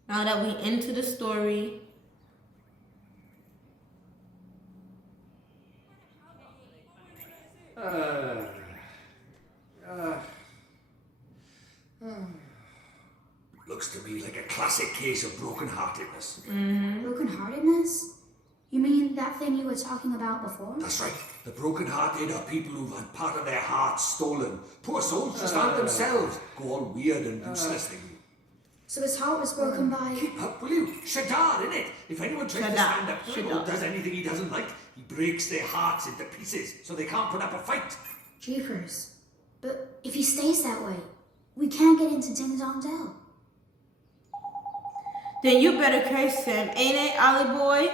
Now that we into the story. Looks to me like a classic case of broken-heartedness. Broken-heartedness? You mean that thing you were talking about before? That's right. The broken-hearted are people who've had part of their hearts stolen. Poor souls just aren't themselves. Go all weird and useless thing. So his heart was broken by... Keep up, will you? Shadar, innit? If anyone tries to stand up to him or does anything he doesn't like, he breaks their hearts into pieces so they can't put up a fight. Jeepers. But if he stays that way, we can't get into Ding Dong Dell. Then you better curse him, ain't it, Ollie boy?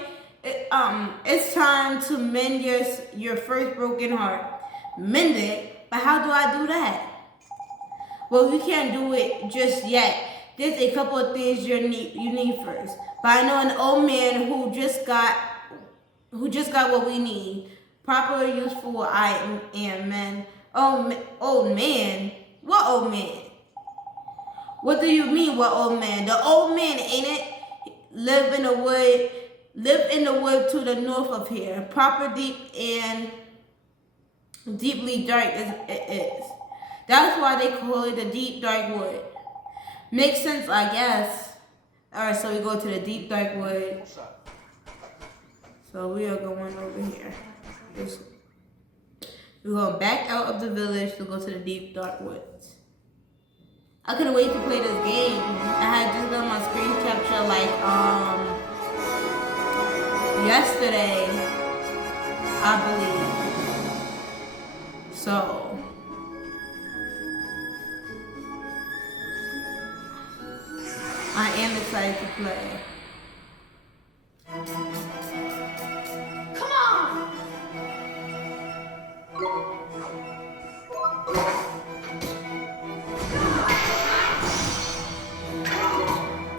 It's time to mend your first broken heart. Mend it? But how do I do that? Well, you can't do it just yet. There's a couple of things you need first. But I know an old man who just got what we need. Proper useful item and men. Old man? What old man? What do you mean, what old man? The old man, ain't it? Live in the wood to the north of here. Proper deep and deeply dark it is. That's why they call it the deep dark wood. Makes sense, I guess. Alright, so we go to the deep dark wood. So we are going over here. We're going back out of the village to go to the deep dark woods. I couldn't wait to play this game. I had just done my screen capture like yesterday, I believe. So I am excited to play. Come on!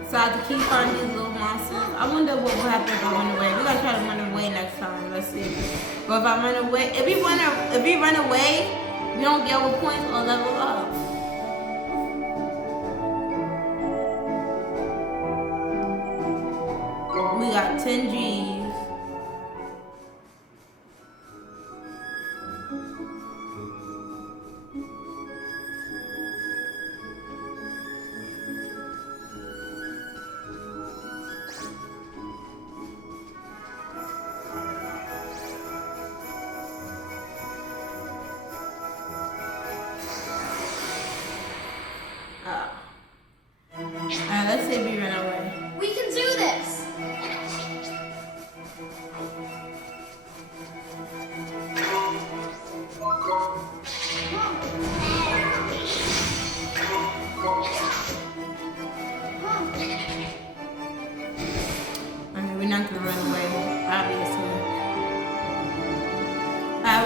So I have to keep finding these little monsters. I wonder what will happen if I run away. We're gonna try to run away next time. Let's see. But if I run away, if we run away, we don't get our points or level up. We got 10 G's.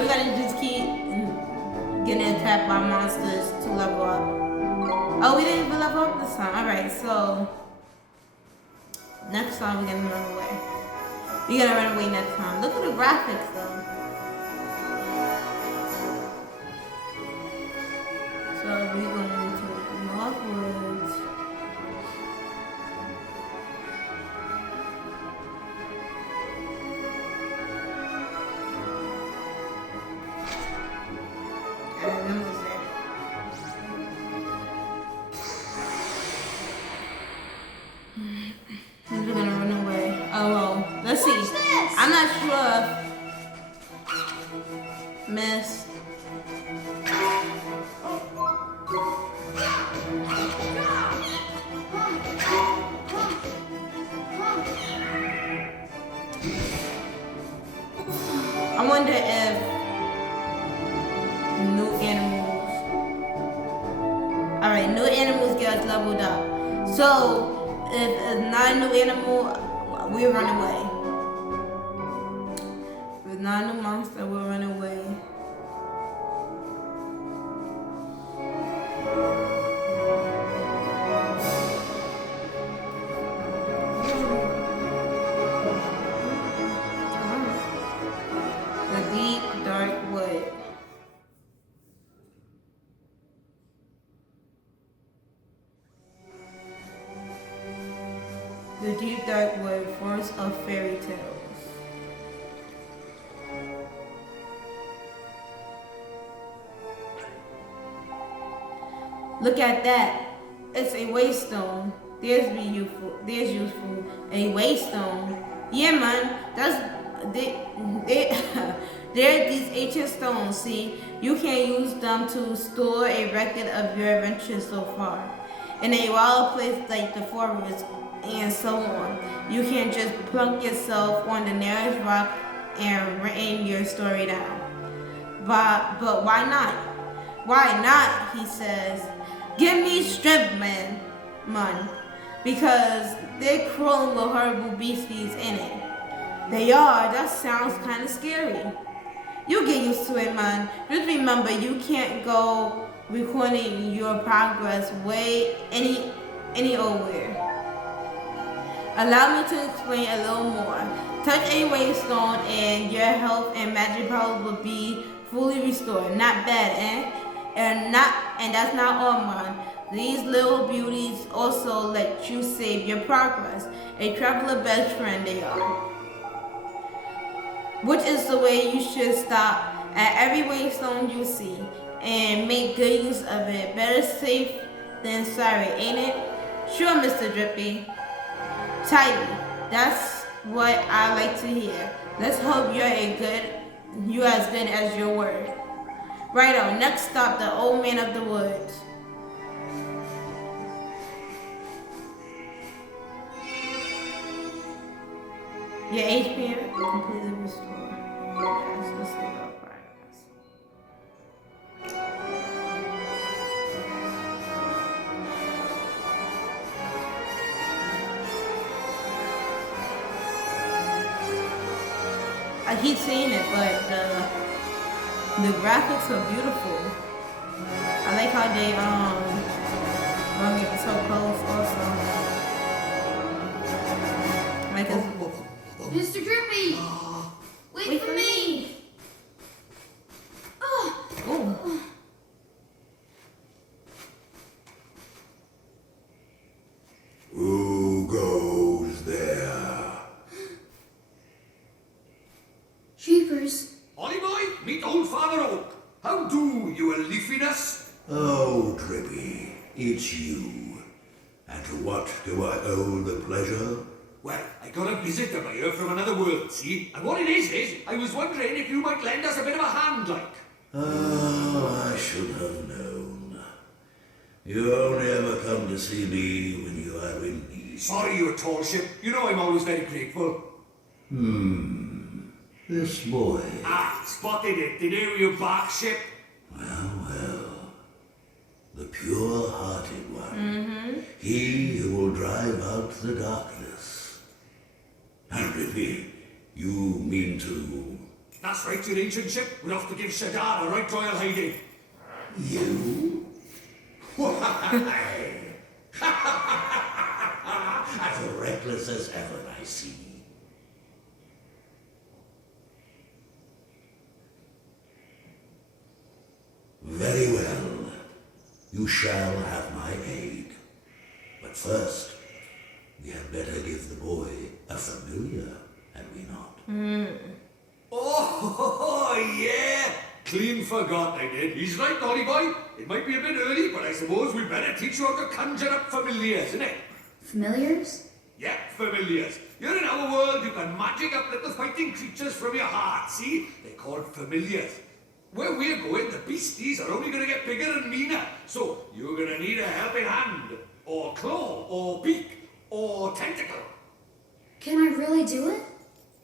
we gotta just keep getting attacked by monsters to level up. Oh, we didn't even level up this time. Alright, so next time we're gonna run away. We're gonna run away next time. Look at the graphics though. So we're going to northwards. We're gonna run away. Oh well, let's see. I'm not sure if Miss. I wonder if new animals. Alright, new animals get us leveled up. So if it's not a new animal, we run away. If it's not a new monster, we'll run away. The deep, dark wood. The deep, dark wood, forest of fairy tales. Look at that. It's a waystone. There's useful. A waystone. Yeah, man. There are these ancient stones. See, you can use them to store a record of your adventures so far. In a wild place like the forest and so on, you can just plunk yourself on the nearest rock and write your story down. But why not? Why not? He says. Give me strength, man. Because they're crawling with horrible beasties in it. They are. That sounds kind of scary. You get used to it, man. Just remember, you can't go recording your progress way any old where. Allow me to explain a little more. Touch a waystone and your health and magic powers will be fully restored. Not bad, eh? And that's not all, man. These little beauties also let you save your progress. A traveler best friend they are. Which is the way you should stop at every waystone you see and make good use of it. Better safe than sorry, ain't it? Sure, Mr. Drippy. Tidy. That's what I like to hear. Let's hope you're as good as your word. Right on. Next stop, the old man of the woods. Your HP completely restored. Yes, let's see about progress. I keep seeing it, but the graphics are beautiful. I like how they bring it so close also. Like it's Mr. Drippy! Wait for me! oh. Who goes there? Troopers. Ollie boy, meet old Father Oak. How do, you leafiness? Oh, Drippy, it's you. And to what do I owe the pleasure? Well, I got a visitor by here from another world, see? And what it is, I was wondering if you might lend us a bit of a hand, like. Oh, I should have known. You only ever come to see me when you are in need. Sorry, you tall ship. You know I'm always very grateful. This boy. Ah, spotted it. Did you bark ship? Well. The pure-hearted one. He who will drive out the darkness. And Drippy, you mean to That's right, your ancient ship. We're off to give Shadar a right royal hiding. You? Why? As reckless as ever, I see. Very well. You shall have my aid. But first, we had better give the boy a familiar, had we not? Oh, yeah! Clean forgot I did. He's right, Dolly boy. It might be a bit early, but I suppose we'd better teach you how to conjure up familiars, innit? Familiars? Yeah, familiars. You're in our world, you can magic up little fighting creatures from your heart, see? They're called familiars. Where we're going, the beasties are only going to get bigger and meaner. So, you're going to need a helping hand, or claw, or beak, or tentacle. Can I really do it?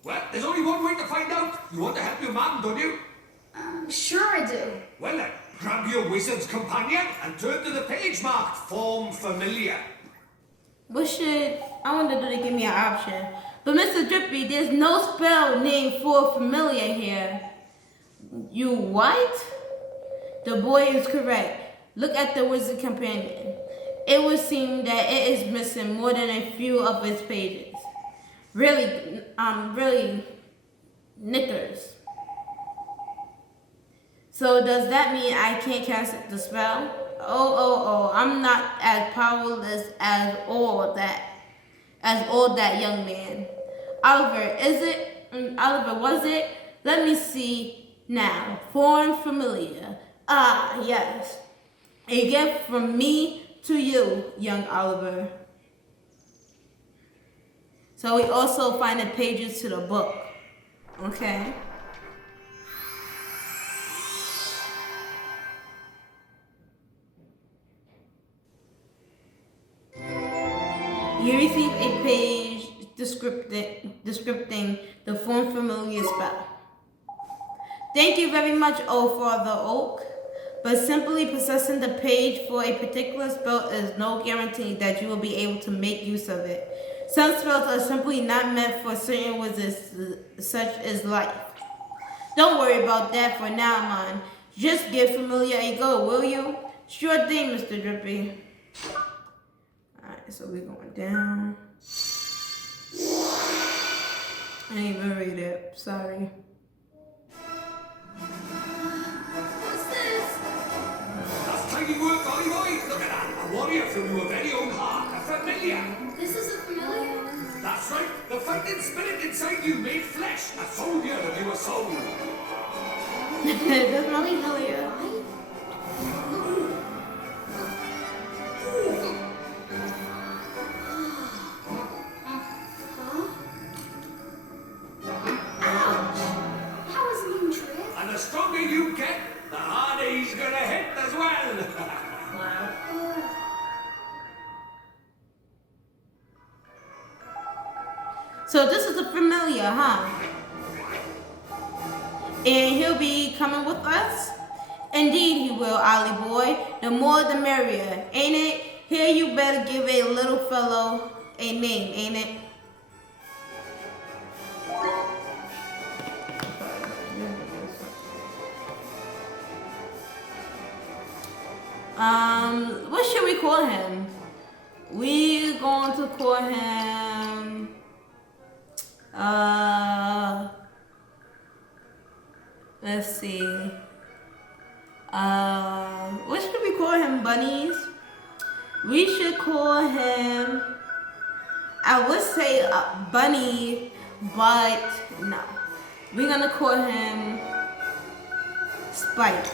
Well, there's only one way to find out. You want to help your mum, don't you? Sure I do. Well then, grab your wizard's companion and turn to the page marked Form Familiar. I wonder do they give me an option. But Mr. Drippy, there's no spell named for familiar here. You what? The boy is correct. Look at the wizard companion. It would seem that it is missing more than a few of its pages. Really knickers. So does that mean I can't cast the spell? Oh, I'm not as powerless as all that young man. Oliver, was it? Let me see now. Form familiar. Ah, yes. A gift from me to you, young Oliver. So we also find the pages to the book. Okay. You receive a page descripting the form familiar spell. Thank you very much, O Father Oak, but simply possessing the page for a particular spell is no guarantee that you will be able to make use of it. Some spells are simply not meant for certain wizards, such as life. Don't worry about that for now, man. Just give familiar a go, will you? Sure thing, Mr. Drippy. Alright, so we're going down. I ain't even read it. Sorry. What's this? That's tidy work, Dolly boy. Look at that. A warrior from your very own heart. A familiar. This is a familiar? That's right. The fighting spirit inside you made flesh. A soldier of your soul. That's not familiar. And the stronger you get, the harder he's gonna hit as well. Wow. So this is a familiar, huh? And he'll be coming with us? Indeed he will, Ollie boy. The more the merrier, ain't it? Here you better give a little fellow a name, ain't it? What should we call him? We're going to call him, let's see. What should we call him, bunnies? We should call him, I would say Bunny, but no. We're gonna call him Spike.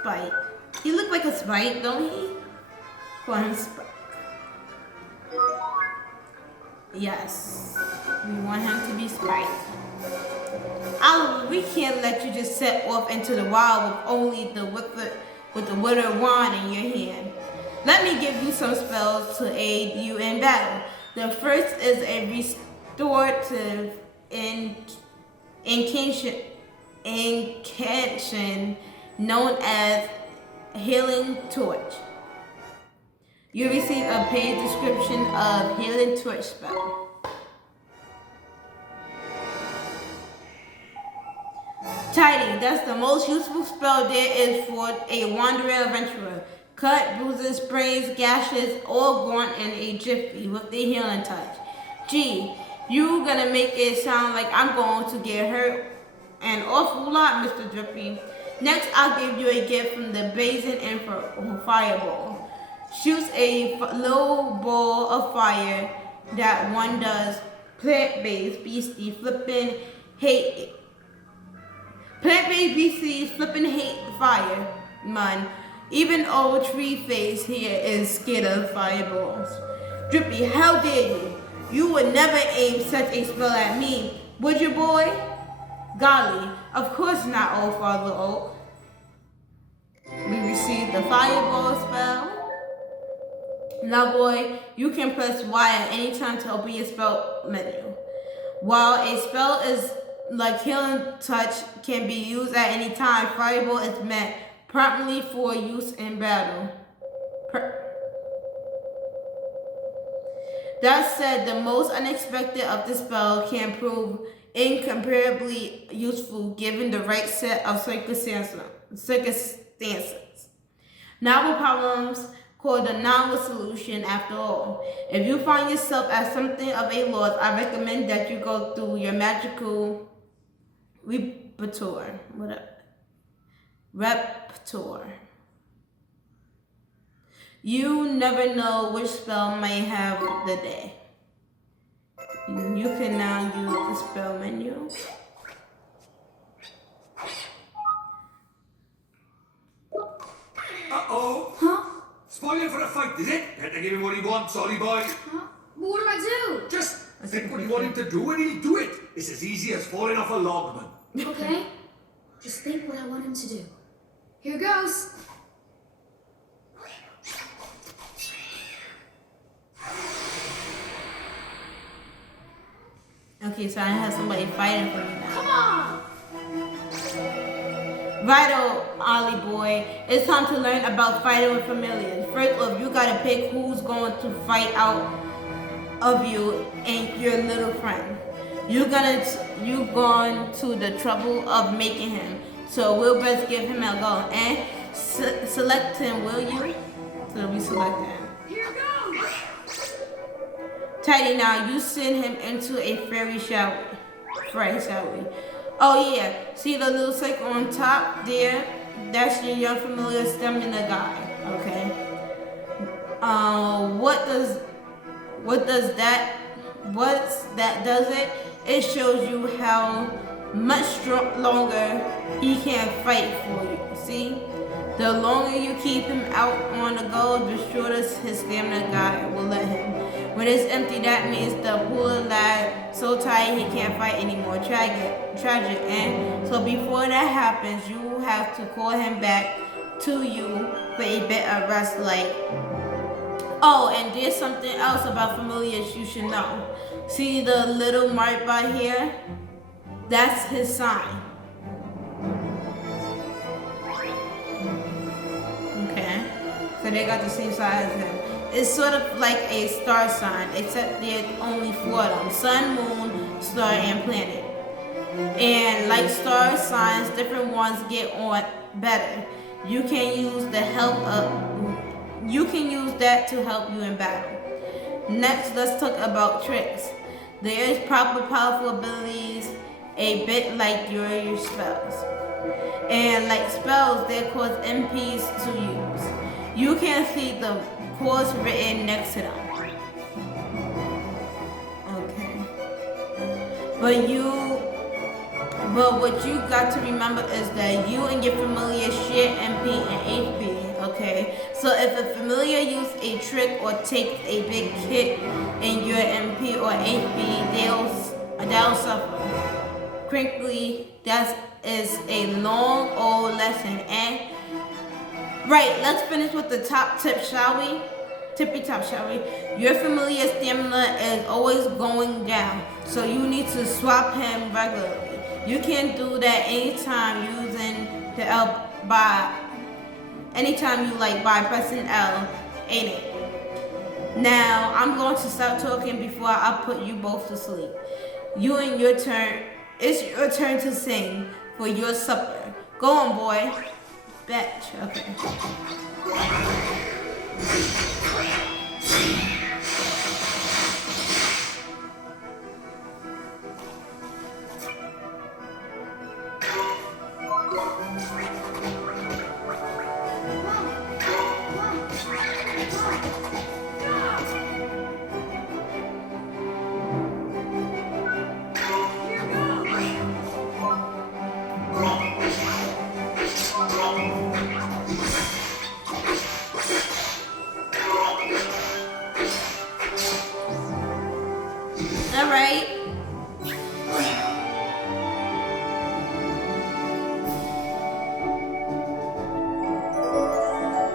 Spike. He look like a Spike, don't he? Call him Spike. Yes. We want him to be Spike. Oliver, we can't let you just set off into the wild with only with the withered wand in your hand. Let me give you some spells to aid you in battle. The first is a restorative incantation known as Healing Torch. You receive a paid description of Healing Torch spell. Tidy, that's the most useful spell there is for a wandering adventurer. Cut, bruises, sprays, gashes, all gone in a jiffy with the healing touch. Gee, you gonna make it sound like I'm going to get hurt an awful lot, Mr. Drippy. Next, I'll give you a gift from the Blazing Info Fireball. Shoots a little ball of fire that one does plant-based beastie flipping hate. Plant-based beasties flipping hate fire, man. Even old tree face here is scared of fireballs. Drippy, how dare you? You would never aim such a spell at me, would you, boy? Golly, of course not, old Father Oak. We received the fireball spell. Now, boy, you can press Y at any time to open your spell menu. While a spell is like Healing Touch can be used at any time, Fireball is meant promptly for use in battle. That said, the most unexpected of the spell can prove incomparably useful given the right set of circumstances. Novel problems called the novel solution after all. If you find yourself at something of a loss, I recommend that you go through your magical repertoire. You never know which spell may have the day. You can now use the spell menu. Uh-oh. Huh? Spoiling for a fight, is it? Better give him what he wants, sorry boy. Huh? What do I do? Just think what you want him to do and he'll do it. It's as easy as falling off a log, man. Okay. Just think what I want him to do. Here goes. Okay, so I have somebody fighting for me now. Come on! Righto, Ollie boy. It's time to learn about fighting with familiars. First off, you gotta pick who's going to fight out of you and your little friend. You've gone to the trouble of making him. So we'll best give him a go. And select him, will you? So we select him. Here goes! Tidy, now you send him into a fairy shower. Oh yeah, see the little circle on top there? That's your young familiar stamina guy, okay? Does it? It shows you how much longer he can fight for you, see? The longer you keep him out on the go, the shorter his stamina guy will let him. When it's empty, that means the poor lad so tired he can't fight anymore. Tragic. And so before that happens, you have to call him back to you for a bit of rest. Oh, and there's something else about familiars you should know. See the little mark by here? That's his sign. Okay, so they got the same size as him. It's sort of like a star sign, except there's only 4 of them: sun, moon, star, and planet. And like star signs, different ones get on better. You can use that to help you in battle. Next, let's talk about tricks. There is powerful abilities, a bit like your spells. And like spells, they cause MPs to use. You can see the course written next to them. Okay. But what you got to remember is that you and your familiar share MP and HP, okay? So if a familiar uses a trick or takes a big hit in your MP or HP, they'll suffer. Crinkly, that is a long old lesson. And right, let's finish with the top tip, shall we? Tippy top, shall we? Your familiar stamina is always going down, so you need to swap him regularly. You can do that anytime using by anytime you like by pressing L, ain't it? Now I'm going to stop talking before I put you both to sleep. You and your turn. It's your turn to sing for your supper. Go on, boy. Batch. Okay. All right.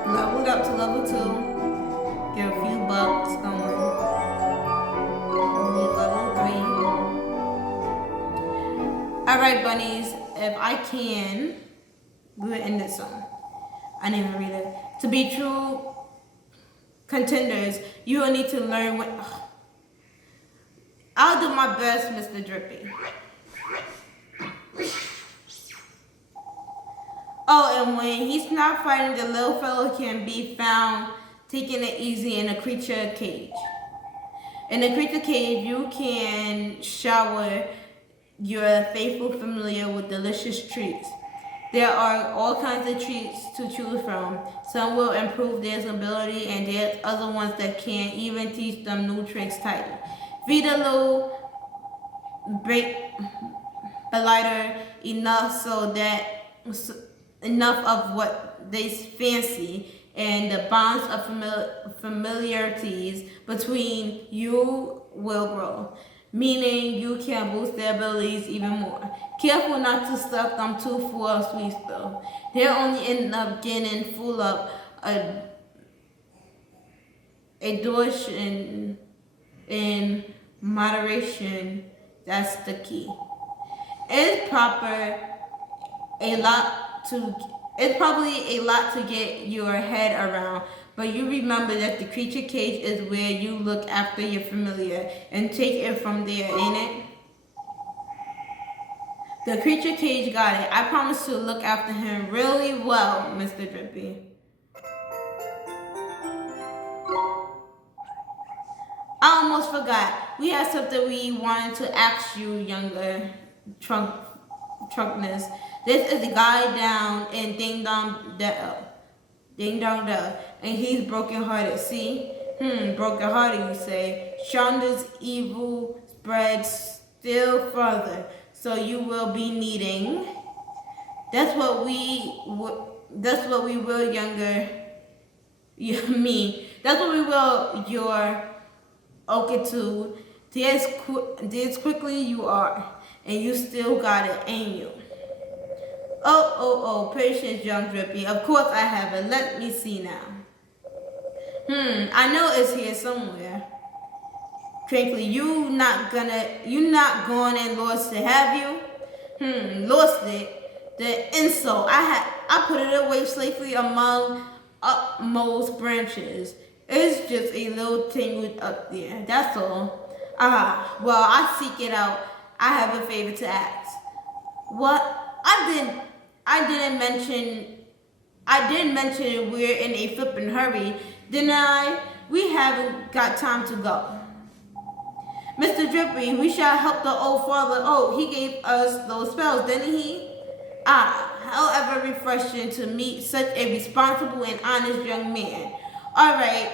Leveled up to level 2. Get a few bucks going. Level 3. Alright, bunnies. If I can, we will end this song. I didn't even read it. To be true contenders, you will need to learn what. I'll do my best, Mr. Drippy. Oh, and when he's not fighting, the little fellow can be found taking it easy in a creature cage. In the creature cage, you can shower your faithful familiar with delicious treats. There are all kinds of treats to choose from. Some will improve their ability, and there's other ones that can even teach them new tricks tighter. Feed a little lighter enough so that enough of what they fancy, and the bonds of familiarities between you will grow, meaning you can boost their abilities even more. Careful not to stuff them too full of sweets though. They'll only end up getting full of a dose in moderation. That's the key. It's probably a lot to get your head around, but you remember that the creature cage is where you look after your familiar and take it from there, ain't it? The creature cage got it. I promise to look after him really well, Mr. Drippy. I almost forgot. We had something we wanted to ask you, younger Trunkness. This is the guy down in Ding Dong Dell, and he's broken-hearted. See? Broken-hearted, you say. Shonda's evil spreads still further, so you will be needing. That's what we will, younger. That's what we will, your Okitude. This quickly you are, and you still got it, ain't you? Oh, patience, young Drippy. Of course I have it. Let me see now. I know it's here somewhere. Crinkly, you not gone and lost it, have you? Lost it. The insult. I put it away safely among upmost branches. It's just a little tangled up there. That's all. Well, I seek it out. I have a favor to ask. What? I didn't mention we're in a flippin' hurry, didn't I? We haven't got time to go. Mr. Drippy, we shall help the old father. Oh, he gave us those spells, didn't he? However refreshing to meet such a responsible and honest young man. All right.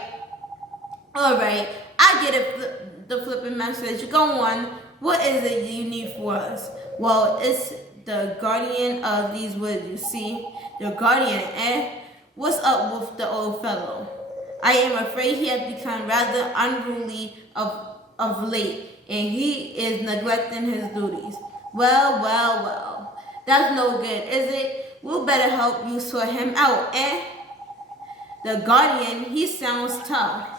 I get it, the flipping message. Go on. What is it you need for us? Well, it's the guardian of these woods, you see. The guardian, eh? What's up with the old fellow? I am afraid he has become rather unruly of late, and he is neglecting his duties. Well. That's no good, is it? We'll better help you sort him out, eh? The guardian, he sounds tough.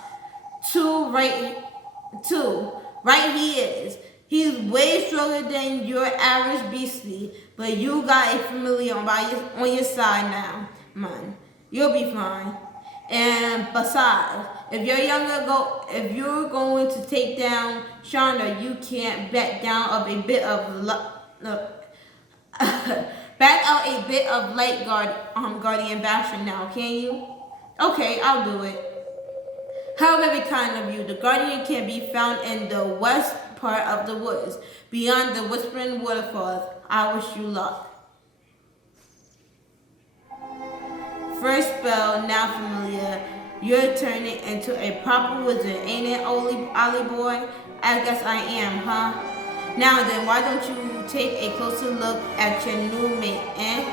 Right he is. He's way stronger than your average beastie, But you got a familiar on your side now, man. You'll be fine. And besides, if you're going to take down Shonda, you can't back down of a bit of back out a bit of light guardian bastion now, can you? Okay, I'll do it. How very kind of you. The guardian can be found in the west part of the woods, beyond the whispering waterfalls. I wish you luck. First spell, now familiar. You're turning into a proper wizard, ain't it, Ollie boy? I guess I am, huh? Now then, why don't you take a closer look at your new mate, eh?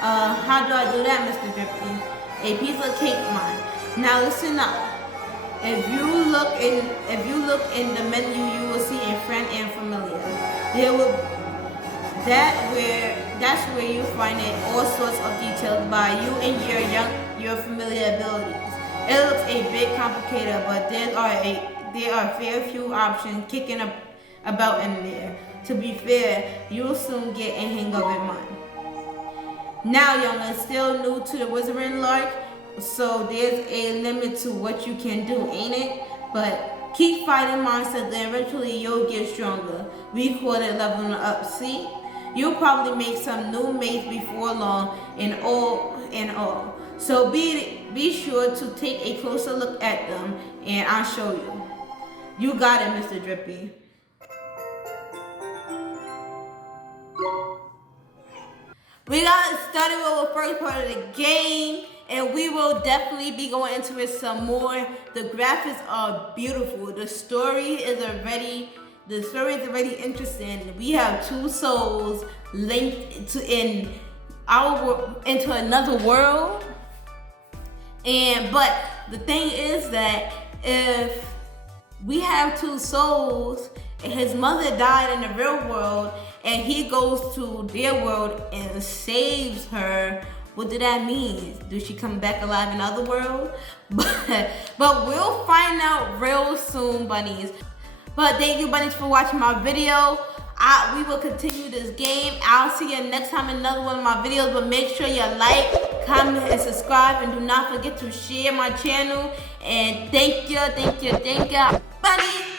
How do I do that, Mr. Drippy? A piece of cake, man. Now listen up. If you look in the menu, you will see a friend and familiar. That's where you find all sorts of details by you and your familiar abilities. It looks a bit complicated, but there are a fair few options kicking about in there. To be fair, you'll soon get a hang of it, man. Now, youngin', still new to the wizarding lark, so there's a limit to what you can do, ain't it? But keep fighting monsters, and eventually you'll get stronger. We call it leveling up. See? You'll probably make some new mates before long, and all. So be sure to take a closer look at them, and I'll show you. You got it, Mr. Drippy. We got started with the first part of the game, and we will definitely be going into it some more. The graphics are beautiful. The story is already interesting. We have two souls linked into another world. But the thing is that if we have two souls and his mother died in the real world and he goes to their world and saves her, what did that mean? Does she come back alive in other world? But we'll find out real soon, bunnies. But thank you, bunnies, for watching my video. We will continue this game. I'll see you next time in another one of my videos. But make sure you like, comment, and subscribe. And do not forget to share my channel. And thank you, bunnies.